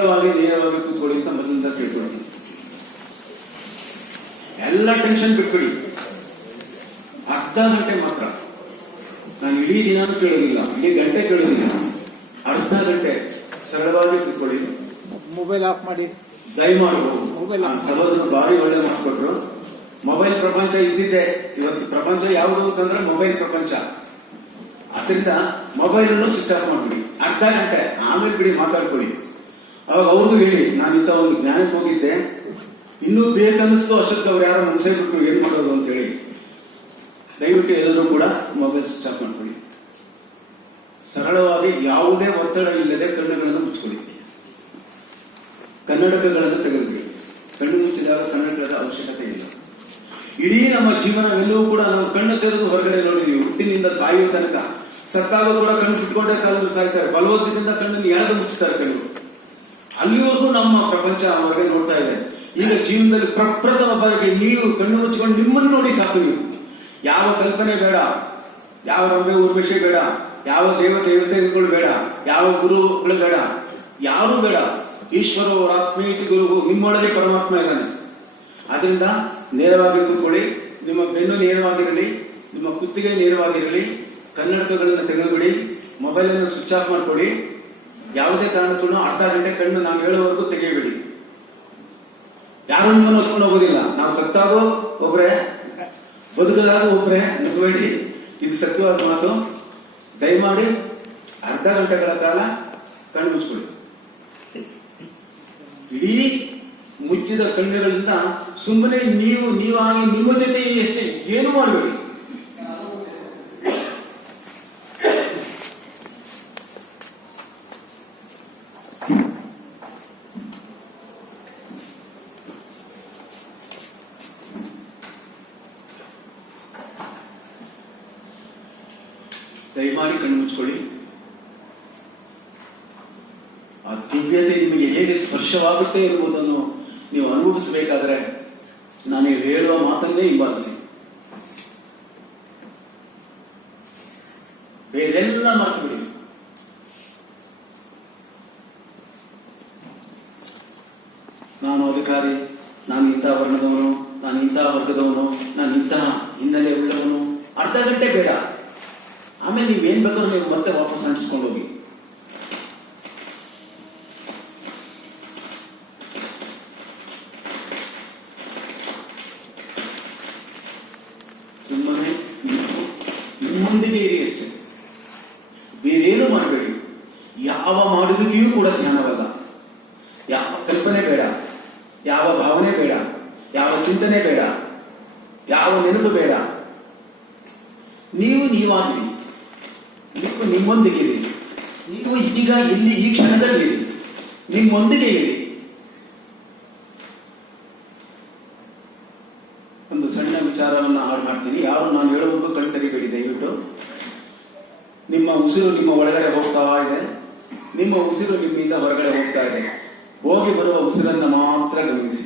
ಸರಳವಾಗಿ ನೇರವಾಗಿ ಕೂತ್ಕೊಳ್ಳಿ ಅಂತ ಮೊದಲಿಂದ ಕೇಳ್ಕೊಳ್ಳಿ. ಎಲ್ಲ ಟೆನ್ಷನ್ ಬಿಟ್ಬಿಡಿ. ಅರ್ಧ ಗಂಟೆ ಮಾತ್ರ, ನಾನು ಇಡೀ ದಿನಾನು ಕೇಳೋದಿಲ್ಲ, ಇಡೀ ಗಂಟೆ ಕೇಳೋದಿಲ್ಲ, ಅರ್ಧ ಗಂಟೆ ಸರಳವಾಗಿ ಕೂತ್ಕೊಳ್ಳಿ. ಮೊಬೈಲ್ ಆಫ್ ಮಾಡಿ ದಯಮಾಡಿ. ಸಹೋದರರು ಭಾರಿ ಒಳ್ಳೆ ಮಾತು ಕೊಟ್ರು. ಮೊಬೈಲ್ ಪ್ರಪಂಚ ಇದ್ದಿದ್ದೆ. ಇವತ್ತು ಪ್ರಪಂಚ ಯಾವುದು ಅಂತಂದ್ರೆ ಮೊಬೈಲ್ ಪ್ರಪಂಚ. ಅದರಿಂದ ಮೊಬೈಲ್ ಅನ್ನು ಸ್ವಿಚ್ ಆಫ್ ಮಾಡ್ಬಿಡಿ ಅರ್ಧ ಗಂಟೆ, ಆಮೇಲೆ ಬಿಡಿ ಮಾತಾಡ್ಕೊಳ್ಳಿ. ಅವಾಗ ಅವ್ರಿಗೂ ಹೇಳಿ, ನಾನು ಇಂಥ ಒಂದು ಜ್ಞಾನಕ್ಕೆ ಹೋಗಿದ್ದೆ, ಇನ್ನೂ ಬೇಕನ್ನಿಸ್ತು ಅಷ್ಟಕ್ಕೆ ಅವ್ರು ಯಾರೋ ಮುಂಚೆ ಬಿಟ್ಟು ಏನ್ ಮಾಡೋದು ಅಂತ ಹೇಳಿ ದಯವಿಟ್ಟು ಎಲ್ಲರೂ ಕೂಡ ಮೊಬೈಲ್ ಸ್ವಿಚ್ ಆಫ್ ಮಾಡ್ಕೊಳ್ಳಿ. ಸರಳವಾಗಿ ಯಾವುದೇ ಒತ್ತಡ ಇಲ್ಲದೆ ಕಣ್ಣುಗಳನ್ನು ಮುಚ್ಕೊಳ್ಳಿ. ಕನ್ನಡಕಗಳನ್ನು ತೆಗೆದುಬಿಡಿ. ಕಣ್ಣು ಮುಚ್ಚಿದಾಗ ಕನ್ನಡಕದ ಅವಶ್ಯಕತೆ ಇಲ್ಲ. ಇಡೀ ನಮ್ಮ ಜೀವನವೆಲ್ಲವೂ ಕೂಡ ನಾವು ಕಣ್ಣು ತೆರೆದು ಹೊರಗಡೆ ನೋಡಿದೀವಿ. ಹುಟ್ಟಿನಿಂದ ಸಾಯುವ ತನಕ. ಸತ್ತಾಗ ಕೂಡ ಕಣ್ಣು ಬಿಟ್ಕೊಂಡೇ ಕಾಲದಲ್ಲಿ ಸಾಯ್ತಾರೆ. ಬಲವತ್ತದಿಂದ ಕಣ್ಣನ್ನು ಎಳೆದು ಮುಚ್ಚುತ್ತಾರೆ ಕಣ್ಣು. ಅಲ್ಲಿವರೆಗೂ ನಮ್ಮ ಪ್ರಪಂಚ ಹೊರಗೆ ನೋಡ್ತಾ ಇದೆ. ಈಗ ಜೀವನದಲ್ಲಿ ಪ್ರಪ್ರಥಮ ಬಾರಿಗೆ ನೀವು ಕಣ್ಣು ಮುಚ್ಚಿಕೊಂಡು ನಿಮ್ಮನ್ನು ನೋಡಿ ಸಾಕು. ನೀವು ಯಾವ ಕಲ್ಪನೆ ಬೇಡ, ಯಾವ ರಂಬೆ ಊರ್ವಶಿ ಬೇಡ, ಯಾವ ದೇವತೆಗಳು ಬೇಡ, ಯಾವ ಗುರುಗಳು ಬೇಡ, ಯಾರೂ ಬೇಡ. ಈಶ್ವರ ಆತ್ಮೀಯತಿ ಗುರು, ನಿಮ್ಮೊಳಗೆ ಪರಮಾತ್ಮ ಇದ್ದಾನೆ. ಆದ್ರಿಂದ ನೇರವಾಗಿ ಕೂತ್ಕೊಳ್ಳಿ. ನಿಮ್ಮ ಬೆನ್ನು ನೇರವಾಗಿರಲಿ, ನಿಮ್ಮ ಕುತ್ತಿಗೆ ನೇರವಾಗಿರಲಿ. ಕನ್ನಡಕಗಳನ್ನು ತೆಗೆದುಬಿಡಿ. ಮೊಬೈಲ್ ಅನ್ನು ಸ್ವಿಚ್ ಆಫ್ ಮಾಡ್ಕೊಳ್ಳಿ. ಯಾವುದೇ ಕಾರಣಕ್ಕೂ ಅರ್ಧ ಗಂಟೆ ಕಣ್ಣು ನಾನು ಹೇಳುವವರೆಗೂ ತೆಗೆಯಬೇಡಿ. ಯಾರು ನಿಮ್ಮನ್ನು ಹೊತ್ಕೊಂಡು ಹೋಗೋದಿಲ್ಲ. ನಾವು ಸತ್ತಾಗೋ ಒಬ್ರೆ, ಬದುಕದಾಗ ಒಬ್ರೆ, ನಗಬೇಡಿ. ಇದು ಸತ್ಯವಾದ ಮಾತು. ದಯಮಾಡಿ ಅರ್ಧ ಗಂಟೆಗಳ ಕಾಲ ಕಣ್ಣು ಮುಚ್ಕೊಳ್ಳಿ. ಇಡೀ ಮುಚ್ಚಿದ ಕಣ್ಣುಗಳಿಂದ ಸುಮ್ಮನೆ ನೀವಾಗಿ ನಿಮ್ಮ ಜೊತೆ ಎಷ್ಟೇ ಏನು ಮಾಡಬೇಡಿ. ದಯಮಾಡಿ ಕಣ್ಣು ಮುಚ್ಕೊಳ್ಳಿ. ಆ ದಿವ್ಯತೆ ನಿಮಗೆ ಹೇಗೆ ಸ್ಪರ್ಶವಾಗುತ್ತೆ ಎನ್ನುವುದನ್ನು ನೀವು ಅನುಭವಿಸಬೇಕಾದ್ರೆ ನಾನು ಹೇಳುವ ಮಾತನ್ನೇ ಹಿಂಬಾಲಿಸಿ. ಬೇರೆಲ್ಲ ಮರೆತು ಬಿಡಿ. ನಾನು ಅಧಿಕಾರಿ, ನಾನು ಇಂತಹ ವರ್ಣದವನು, ನಾನು ಇಂತಹ ವರ್ಗದವನು, ನಾನು ಇಂತಹ ಹಿನ್ನೆಲೆ ಉಳ್ಳವನು. ಅರ್ಧ ಗಂಟೆ ಬೇಡ. ಆಮೇಲೆ ನೀವೇನ್ ಬೇಕಾದ್ರೂ ನೀವು ಮತ್ತೆ ವಾಪಸ್ ಅಂಟಿಸ್ಕೊಂಡು ಹೋಗಿ. ಸುಮ್ಮನೆ ನಿಮ್ಮೊಂದಿಗೆ ಇರಿ ಅಷ್ಟೇ. ಬೇರೇನು ಮಾಡಬೇಡಿ. ಯಾವ ಮಾಡುವಿಕೆಯೂ ಕೂಡ ಧ್ಯಾನವಲ್ಲ. ಯಾವ ಕಲ್ಪನೆ ಬೇಡ, ಯಾವ ಭಾವನೆ ಬೇಡ, ಯಾವ ಚಿಂತನೆ ಬೇಡ, ಯಾವ ನೆನಪು ಬೇಡ. ನೀವು ನೀವಾಗಿರಿ. ನೀವು ನಿಮ್ಮೊಂದಿಗಿರಿ. ನೀವು ಈಗ ಇಲ್ಲಿ ಈ ಕ್ಷಣದಲ್ಲಿ ಇರಿ. ನಿಮ್ಮೊಂದಿಗೆ ಇರಿ. ಒಂದು ಸಣ್ಣ ವಿಚಾರವನ್ನ ಹಾಳು ಮಾಡ್ತೀನಿ. ಯಾರು ನಾನು ಹೇಳುವುದು ಕಣ್ತರಿಬೇಡಿ ದಯವಿಟ್ಟು. ನಿಮ್ಮ ಉಸಿರು ನಿಮ್ಮ ಒಳಗಡೆ ಹೋಗ್ತಾ ಇದೆ. ನಿಮ್ಮ ಉಸಿರು ನಿಮ್ಮಿಂದ ಹೊರಗಡೆ ಹೋಗ್ತಾ ಇದೆ. ಹೋಗಿ ಬರುವ ಉಸಿರನ್ನ ಮಾತ್ರ ಗಮನಿಸಿ.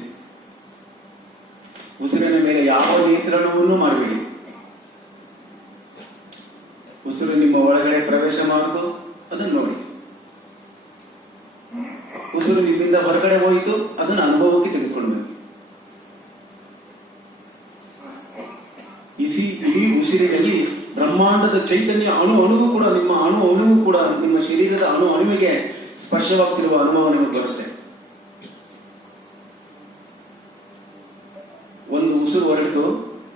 ಉಸಿರಿನ ಮೇಲೆ ಯಾವ ನಿಯಂತ್ರಣವನ್ನು ಮಾಡಬೇಡಿ. ಉಸಿರು ನಿಮ್ಮ ಒಳಗಡೆ ಪ್ರವೇಶ ಮಾಡುವುದು ಅದನ್ನು ನೋಡಿ. ಉಸಿರು ನಿಮ್ಮಿಂದ ಹೊರಗಡೆ ಹೋಯಿತು, ಅದನ್ನು ಅನುಭವಕ್ಕೆ ತೆಗೆದುಕೊಂಡು ಇಡೀ ಉಸಿರಿನಲ್ಲಿ ಬ್ರಹ್ಮಾಂಡದ ಚೈತನ್ಯ ಅಣುವು ಕೂಡ ನಿಮ್ಮ ಶರೀರದ ಅಣುವಿಗೆ ಸ್ಪರ್ಶವಾಗ್ತಿರುವ ಅನುಭವ ನಿಮಗೆ ಬರುತ್ತೆ. ಒಂದು ಉಸಿರು ಹೊರಟಿತು,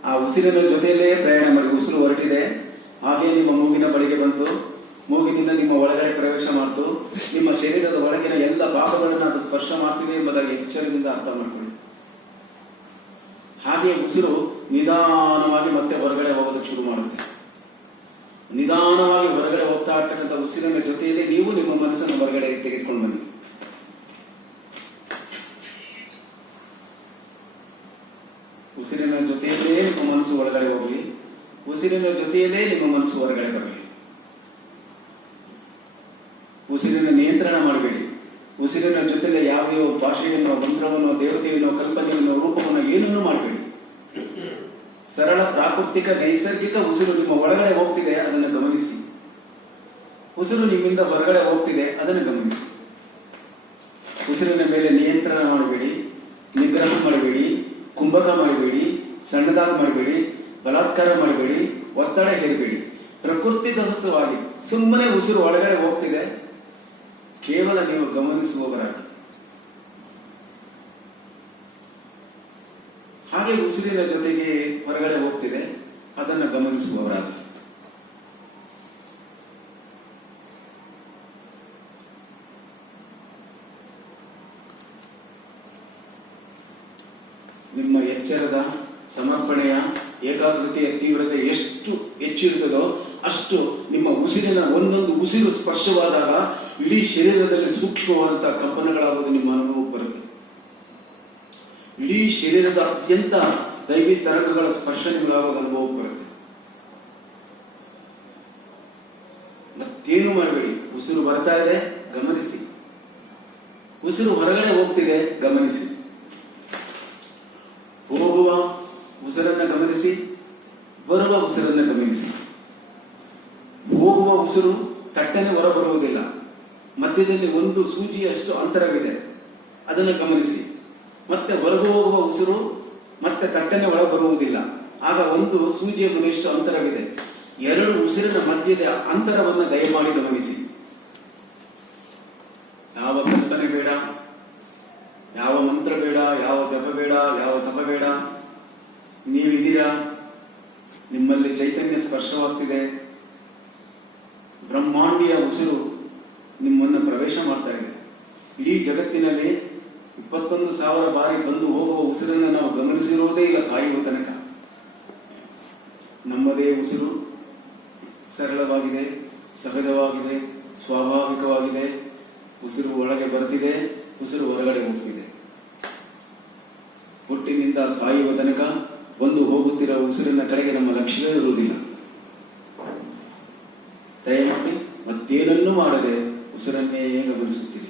ಆ ಉಸಿರಿನ ಜೊತೆಯಲ್ಲೇ ಪ್ರಯಾಣ ಮಾಡಿ. ಉಸಿರು ಹೊರಟಿದೆ, ಹಾಗೆ ನಿಮ್ಮ ಮೂಗಿನ ಬಳಿಗೆ ಬಂತು, ಮೂಗಿನಿಂದ ನಿಮ್ಮ ಒಳಗಡೆ ಪ್ರವೇಶ ಮಾಡ್ತು. ನಿಮ್ಮ ಶರೀರದ ಒಳಗಿನ ಎಲ್ಲ ಭಾಗಗಳನ್ನು ಅದು ಸ್ಪರ್ಶ ಮಾಡ್ತಿದೆ ಎಂಬುದಾಗಿ ಎಚ್ಚರದಿಂದ ಅರ್ಥ ಮಾಡ್ಕೊಳ್ಳಿ. ಹಾಗೆ ಉಸಿರು ನಿಧಾನವಾಗಿ ಮತ್ತೆ ಹೊರಗಡೆ ಹೋಗೋದಕ್ಕೆ ಶುರು ಮಾಡುತ್ತೆ. ನಿಧಾನವಾಗಿ ಹೊರಗಡೆ ಹೋಗ್ತಾ ಇರ್ತಕ್ಕಂಥ ಉಸಿರಿನ ಜೊತೆಯಲ್ಲಿ ನೀವು ನಿಮ್ಮ ಮನಸ್ಸನ್ನು ಹೊರಗಡೆ ತೆಗೆದುಕೊಂಡು ಬನ್ನಿ. ಉಸಿರಿನ ಜೊತೆಯಲ್ಲೇ ನಿಮ್ಮ ಮನಸ್ಸು ಒಳಗಡೆ ಹೋಗಲಿ. ಉಸಿರಿನ ಜೊತೆಯಲ್ಲೇ ನಿಮ್ಮ ಮನಸ್ಸು ಹೊರಗಡೆ ಬರಲಿ. ಉಸಿರಿನ ನಿಯಂತ್ರಣ ಮಾಡಬೇಡಿ. ಉಸಿರಿನ ಜೊತೆಲೆ ಯಾವುದೇ ಭಾಷೆಯನ್ನು, ಮಂತ್ರವನ್ನು, ದೇವತೆಯನ್ನು, ಕಲ್ಪನೆಯನ್ನು, ರೂಪವನ್ನು ಏನನ್ನೂ ಮಾಡಬೇಡಿ. ಸರಳ ಪ್ರಾಕೃತಿಕ ನೈಸರ್ಗಿಕ ಉಸಿರು ನಿಮ್ಮ ಒಳಗಡೆ ಹೋಗ್ತಿದೆ, ಅದನ್ನು ಗಮನಿಸಿ. ಉಸಿರು ನಿಮ್ಮಿಂದ ಹೊರಗಡೆ ಹೋಗ್ತಿದೆ, ಅದನ್ನು ಗಮನಿಸಿ. ಉಸಿರಿನ ಮೇಲೆ ನಿಯಂತ್ರಣ ಮಾಡಬೇಡಿ, ನಿಗ್ರಹ ಮಾಡಬೇಡಿ, ಕುಂಭಕ ಮಾಡಬೇಡಿ, ಸಣ್ಣದಾಗಿ ಮಾಡಬೇಡಿ, ಬಲಾತ್ಕಾರ ಮಾಡಬೇಡಿ, ಒತ್ತಡ ಹೇರಬೇಡಿ. ಪ್ರಕೃತಿದತ್ತವಾಗಿ ಸುಮ್ಮನೆ ಉಸಿರು ಒಳಗಡೆ ಹೋಗ್ತಿದೆ, ಕೇವಲ ನೀವು ಗಮನಿಸುವವರಾಗಿ. ಹಾಗೆ ಉಸಿರಿನ ಜೊತೆಗೆ ಹೊರಗಡೆ ಹೋಗ್ತಿದೆ, ಅದನ್ನು ಗಮನಿಸುವವರಾಗಿ. ನಿಮ್ಮ ಎಚ್ಚರದ, ಸಮರ್ಪಣೆಯ, ಏಕಾಗ್ರತೆಯ ತೀವ್ರತೆ ಎಷ್ಟು ಹೆಚ್ಚಿರುತ್ತದೋ ಅಷ್ಟು ನಿಮ್ಮ ಉಸಿರಿನ ಒಂದೊಂದು ಉಸಿರು ಸ್ಪರ್ಶವಾದಾಗ ಇಡೀ ಶರೀರದಲ್ಲಿ ಸೂಕ್ಷ್ಮವಾದಂತಹ ಕಂಪನಗಳಾಗುವುದು ನಿಮ್ಮ ಅನುಭವಕ್ಕೆ ಬರುತ್ತೆ. ಇಡೀ ಶರೀರದ ಅತ್ಯಂತ ದೈವಿ ತರಂಗಗಳ ಸ್ಪರ್ಶ ನಿಮಗಾಗುವ ಅನುಭವಕ್ಕೆ ಬರುತ್ತೆ. ಮತ್ತೇನು ಮಾಡಬೇಡಿ. ಉಸಿರು ಬರ್ತಾ ಇದೆ, ಗಮನಿಸಿ. ಉಸಿರು ಹೊರಗಡೆ ಹೋಗ್ತಿದೆ, ಗಮನಿಸಿ. ಹೋಗುವ ಉಸಿರನ್ನ ಗಮನಿಸಿ, ಬರುವ ಉಸಿರನ್ನ ಗಮನಿಸಿ. ಹೋಗುವ ಉಸಿರು ತಟ್ಟನೆ ಹೊರ ಬರುವುದಿಲ್ಲ, ಮಧ್ಯದಲ್ಲಿ ಒಂದು ಸೂಜಿಯಷ್ಟು ಅಂತರವಿದೆ, ಅದನ್ನು ಗಮನಿಸಿ. ಮತ್ತೆ ಹೊರಗೆ ಹೋಗುವ ಉಸಿರು ಮತ್ತೆ ತಟ್ಟನೆ ಒಳ ಬರುವುದಿಲ್ಲ, ಆಗ ಒಂದು ಸೂಜಿಯ ಮನೆಯಷ್ಟು ಅಂತರವಿದೆ. ಎರಡು ಉಸಿರಿನ ಮಧ್ಯದ ಅಂತರವನ್ನು ದಯಮಾಡಿ ಗಮನಿಸಿ. ಯಾವ ಕಲ್ಪನೆ ಬೇಡ, ಯಾವ ಮಂತ್ರ ಬೇಡ, ಯಾವ ಜಪ ಬೇಡ, ಯಾವ ತಪ ಬೇಡ. ನೀವಿದ್ದೀರಾ, ನಿಮ್ಮಲ್ಲಿ ಚೈತನ್ಯ ಸ್ಪರ್ಶವಾಗ್ತಿದೆ. ಬ್ರಹ್ಮಾಂಡೀಯ ಉಸಿರು ನಿಮ್ಮನ್ನು ಪ್ರವೇಶ ಮಾಡ್ತಾ ಇದೆ. ಇಡೀ ಜಗತ್ತಿನಲ್ಲಿ 21,000 ಬಾರಿ ಬಂದು ಹೋಗುವ ಉಸಿರನ್ನು ನಾವು ಗಮನಿಸಿರುವುದೇ ಇಲ್ಲ ಸಾಯುವ ತನಕ. ನಮ್ಮದೇ ಉಸಿರು ಸರಳವಾಗಿದೆ, ಸಹಜವಾಗಿದೆ, ಸ್ವಾಭಾವಿಕವಾಗಿದೆ. ಉಸಿರು ಒಳಗೆ ಬರ್ತಿದೆ, ಉಸಿರು ಹೊರಗಡೆ ಹೋಗ್ತಿದೆ. ಹುಟ್ಟಿನಿಂದ ಸಾಯುವ ತನಕ ಒಂದು ಹೋಗುತ್ತಿರುವ ಉಸಿರಿನ ಕಡೆಗೆ ನಮ್ಮ ಲಕ್ಷ್ಯವೇ ಇರುವುದಿಲ್ಲ. ದಯಮಾಡಿ ಮತ್ತೇನನ್ನೂ ಮಾಡದೆ ಉಸಿರನ್ನೇ ಗಮನಿಸುತ್ತೀರಿ.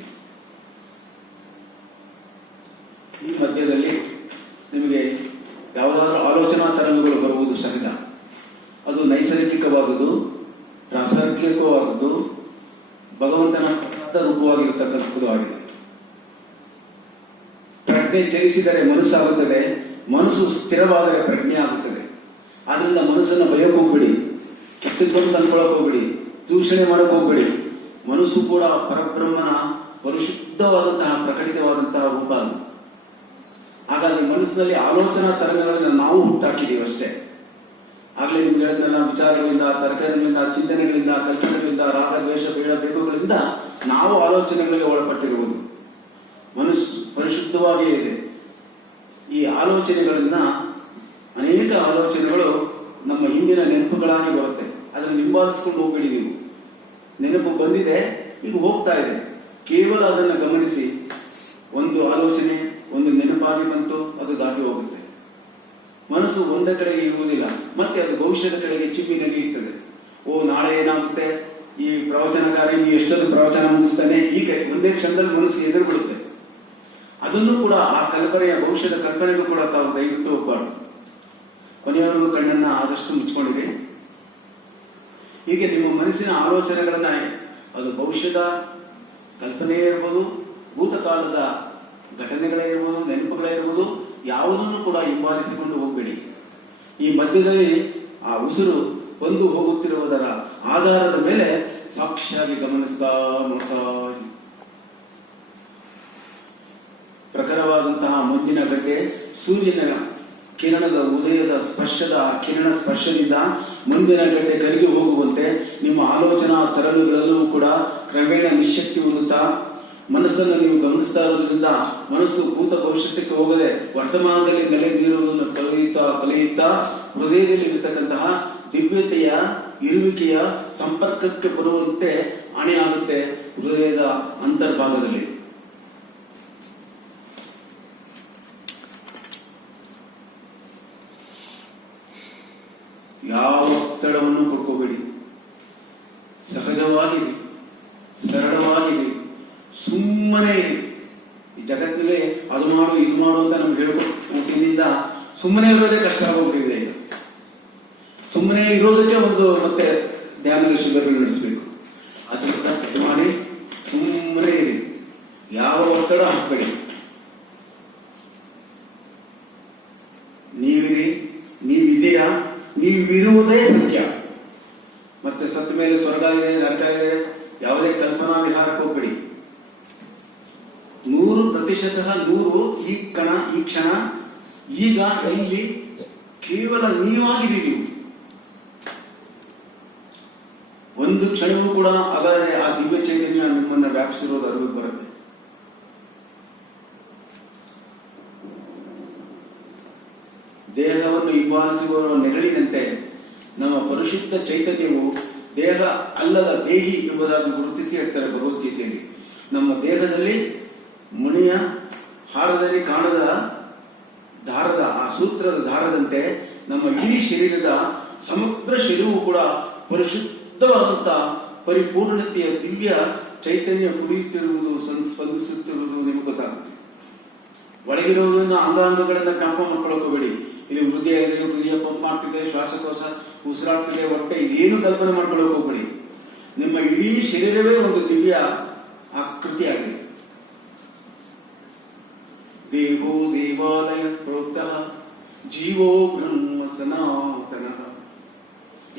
ಈ ಮಧ್ಯದಲ್ಲಿ ನಿಮಗೆ ಯಾವುದಾದ್ರೂ ಆಲೋಚನಾ ತರಂಗಗಳು ಬರುವುದು ಸಹಜ. ಅದು ನೈಸರ್ಗಿಕವಾದುದು, ರಾಸಾಯನಿಕವಾದದ್ದು, ಭಗವಂತನ ರೂಪವಾಗಿರತಕ್ಕಂಥದ್ದು ಆಗಿದೆ. ಪ್ರಜ್ಞೆ ಚಲಿಸಿದರೆ ಮನಸ್ಸಾಗುತ್ತದೆ, ಮನಸ್ಸು ಸ್ಥಿರವಾದರೆ ಪ್ರಜ್ಞೆ ಆಗುತ್ತದೆ. ಆದ್ರಿಂದ ಮನಸ್ಸನ್ನು ಭಯಕ್ಕೆ ಹೋಗ್ಬೇಡಿ, ಕೆಟ್ಟದ್ದನ್ನು ತಂದ್ಕೊಳಕ್ ಹೋಗ್ಬೇಡಿ, ದೂಷಣೆ ಮಾಡಕ್ ಹೋಗ್ಬೇಡಿ. ಮನಸ್ಸು ಕೂಡ ಪರಬ್ರಹ್ಮನ ಪರಿಶುದ್ಧವಾದಂತಹ ಪ್ರಕಟಿತವಾದಂತಹ ರೂಪ. ಹಾಗಾಗಿ ಮನಸ್ಸಿನಲ್ಲಿ ಆಲೋಚನಾ ತರಂಗಗಳನ್ನು ನಾವು ಹುಟ್ಟಾಕಿದೀವಿ ಅಷ್ಟೇ. ಆಗ್ಲೇ ನಿಮ್ಗೆ ಹೇಳಿದ್ನೆಲ್ಲ, ವಿಚಾರಗಳಿಂದ, ತರ್ಕಗಳಿಂದ, ಚಿಂತನೆಗಳಿಂದ, ಕಲ್ಪನೆಗಳಿಂದ, ರಾಗ, ದ್ವೇಷ, ಬೇಡ, ಬೇಕುಗಳಿಂದ ನಾವು ಆಲೋಚನೆಗಳಿಗೆ ಒಳಪಟ್ಟಿರುವುದು. ಮನಸ್ಸು ಪರಿಶುದ್ಧವಾಗಿಯೇ ಇದೆ. ಈ ಆಲೋಚನೆಗಳಿಂದ ಅನೇಕ ಆಲೋಚನೆಗಳು ನಮ್ಮ ಹಿಂದಿನ ನೆನಪುಗಳಾಗಿ ಬರುತ್ತೆ. ಅದನ್ನು ನಿಂಬಾಲಿಸ್ಕೊಂಡು ಹೋಗ್ಬೇಡಿ. ನೀವು ನೆನಪು ಬಂದಿದೆ, ಈಗ ಹೋಗ್ತಾ ಇದೆ, ಕೇವಲ ಅದನ್ನು ಗಮನಿಸಿ. ಒಂದು ಆಲೋಚನೆ ಒಂದು ನೆನಪಾಗಿ ಬಂತು, ಅದು ದಾಟಿ ಹೋಗುತ್ತೆ. ಮನಸ್ಸು ಒಂದ ಕಡೆಗೆ ಇರುವುದಿಲ್ಲ, ಮತ್ತೆ ಅದು ಭವಿಷ್ಯದ ಕಡೆಗೆ ಚಿಮ್ಮಿ ನೆಗೆಯುತ್ತದೆ. ನಾಳೆ ಏನಾಗುತ್ತೆ, ಈ ಪ್ರವಚನಕಾರಿ ಎಷ್ಟೊಂದು ಪ್ರವಚನ ಮುಗಿಸ್ತಾನೆ, ಈಗ ಒಂದೇ ಕ್ಷಣದಲ್ಲಿ ಮನಸ್ಸು ಎದುರು ಬಿಡುತ್ತೆ. ಅದನ್ನು ಕೂಡ ಆ ಕಲ್ಪನೆಯ ಭವಿಷ್ಯದ ಕಲ್ಪನೆಗೂ ಕೂಡ ತಾವು ದಯವಿಟ್ಟು ಹೋಗಬಾರ್ದು. ಕೊನೆಯವರೆಗೂ ಕಣ್ಣನ್ನ ಆದಷ್ಟು ಮುಚ್ಕೊಂಡಿರಿ. ಹೀಗೆ ನಿಮ್ಮ ಮನಸ್ಸಿನ ಆಲೋಚನೆಗಳನ್ನ, ಅದು ಭವಿಷ್ಯದ ಕಲ್ಪನೆಯೇ ಇರ್ಬೋದು, ಭೂತಕಾಲದ ಘಟನೆಗಳೇ ಇರ್ಬೋದು, ನೆನಪುಗಳೇ ಇರ್ಬೋದು, ಯಾವುದನ್ನು ಕೂಡ ಹಿಂಬಾಲಿಸಿಕೊಂಡು ಹೋಗಬೇಡಿ. ಈ ಮಧ್ಯದಲ್ಲಿ ಆ ಉಸಿರು ಬಂದು ಹೋಗುತ್ತಿರುವುದರ ಆಧಾರದ ಮೇಲೆ ಸಾಕ್ಷಿಯಾಗಿ ಗಮನಿಸ್ತಾ ನೋಡ್ತಾ. ಪ್ರಖರವಾದಂತಹ ಮುಂದಿನ ಗಡ್ಡೆ ಸೂರ್ಯನ ಕಿರಣದ ಉದಯದ ಸ್ಪರ್ಶದ ಕಿರಣ ಸ್ಪರ್ಶದಿಂದ ಮುಂದಿನ ಗಡ್ಡೆ ಕರಗಿ ಹೋಗುವಂತೆ ನಿಮ್ಮ ಆಲೋಚನಾ ತರಂಗಗಳಲ್ಲೂ ಕೂಡ ಕ್ರಮೇಣ ನಿಶ್ಶಕ್ತಿ ಹೊಂದುತ್ತಾ ಮನಸ್ಸನ್ನು ನೀವು ಗಮನಿಸ್ತಾ ಇರೋದ್ರಿಂದ ಮನಸ್ಸು ಭೂತ ಭವಿಷ್ಯಕ್ಕೆ ಹೋಗದೆ ವರ್ತಮಾನದಲ್ಲಿ ನೆಲೆ ನೀರುವುದನ್ನು ಕಲಿಯುತ್ತಾ ಹೃದಯದಲ್ಲಿ ಇರತಕ್ಕಂತಹ ದಿವ್ಯತೆಯ ಇರುವಿಕೆಯ ಸಂಪರ್ಕಕ್ಕೆ ಬರುವಂತೆ ಅಣೆಯಾಗುತ್ತೆ ಹೃದಯದ ಅಂತರ್ಭಾಗದಲ್ಲಿ. ಯಾವ ಒತ್ತಡವನ್ನು ಕೊಡ್ಕೋಬೇಡಿ. ಸಹಜವಾಗಿರಿ, ಸರಳವಾಗಿರಿ, ಸುಮ್ಮನೆ ಇರಿ. ಈ ಜಗತ್ತಿನಲ್ಲಿ ಅದು ಮಾಡು ಇದು ಮಾಡು ಅಂತ ನಮ್ಗೆ ಹೇಳ್ಕೊಟ್ಟಿನಿಂದ ಸುಮ್ಮನೆ ಇರೋದೇ ಕಷ್ಟ ಆಗೋಗ್ಬಿಟ್ಟಿದೆ. ಈಗ ಸುಮ್ಮನೆ ಇರೋದಕ್ಕೆ ಒಂದು ಮತ್ತೆ ಧ್ಯಾನದ ಶಿಬಿರಗಳು ನಡೆಸಬೇಕು. ಅದರಿಂದ ಮಾಡಿ ಸುಮ್ಮನೆ ಇರಿ. ಯಾವ ಒತ್ತಡ ಹಾಕಬೇಡಿ. ನೀವಿರಿ, ನೀವಿದ್ದೀರಾ, ನೀವಿರುವುದೇ ಸತ್ಯ. ಮತ್ತೆ ಸತ್ತ ಮೇಲೆ ಸ್ವರ್ಗ ಇದೆ, ನರಕ ಇದೆ, ಯಾವುದೇ ಕಲ್ಪನಾ ವಿಹಾರಕ್ಕೆ ಹೋಗ್ಬೇಡಿ. 100% 100 ಈ ಕ್ಷಣ ಈಗ ಇಲ್ಲಿ ಕೇವಲ ನೀವಾಗಿರಿ. ನೀವು ಒಂದು ಕ್ಷಣವೂ ಕೂಡ ಆಗದೆ ಆ ದಿವ್ಯ ಚೈತನ್ಯ ನಿಮ್ಮನ್ನ ವ್ಯಾಪಿಸಿರೋದು ಅರಿವು ಬರುತ್ತೆ. ದೇಹವನ್ನು ಹಿಂಬಾಲಿಸುವ ನೆರಳಿನಂತೆ ನಮ್ಮ ಪರಿಶುದ್ಧ ಚೈತನ್ಯವು ದೇಹ ಅಲ್ಲದ ದೇಹಿ ಎಂಬುದಾಗಿ ಗುರುತಿಸಿ ಹೇಳ್ತಾರೆ ಭಗವದ್ಗೀತೆಯಲ್ಲಿ. ನಮ್ಮ ದೇಹದಲ್ಲಿ ಮುನಿಯ ಹಾರದಲ್ಲಿ ಕಾಣದ ದಾರದ, ಆ ಸೂತ್ರದ ದಾರದಂತೆ ನಮ್ಮ ಇಡೀ ಶರೀರದ ಸಮಗ್ರ ಶರೀರವು ಕೂಡ ಪರಿಶುದ್ಧವಾದಂತಹ ಪರಿಪೂರ್ಣತೆಯ ದಿವ್ಯ ಚೈತನ್ಯ ಕುಡಿಯುತ್ತಿರುವುದು, ಸ್ಪಂದಿಸುತ್ತಿರುವುದು ನಿಮಗೆ ಗೊತ್ತಾಗುತ್ತೆ. ಒಳಗಿರುವುದನ್ನ ಅಂಗಾಂಗಗಳನ್ನ ಜ್ಞಾಪಕ ಮಾಡ್ಕೊಳ್ಳೋಕೋಬೇಡಿ. ಇಲ್ಲಿ ಹೃದಯ ಪಂಪ್ ಮಾಡ್ತಿದೆ, ಶ್ವಾಸಕೋಶ ಉಸಿರಾಡ್ತಿದೆ, ಹೊಟ್ಟೆ, ಇದೇನು ಕಲ್ಪನೆ ಮಾಡ್ಕೊಳ್ಳೋಕೆ ಹೋಗ್ಬೇಡಿ. ನಿಮ್ಮ ಇಡೀ ಶರೀರವೇ ಒಂದು ದಿವ್ಯ ಆಕೃತಿಯಾಗಿದೆ. ದೇವೋ ದೇವಾಲಯ ಪ್ರೋಕ್ತ ಜೀವೋ ಬ್ರಹ್ಮ ಸನಾತನ.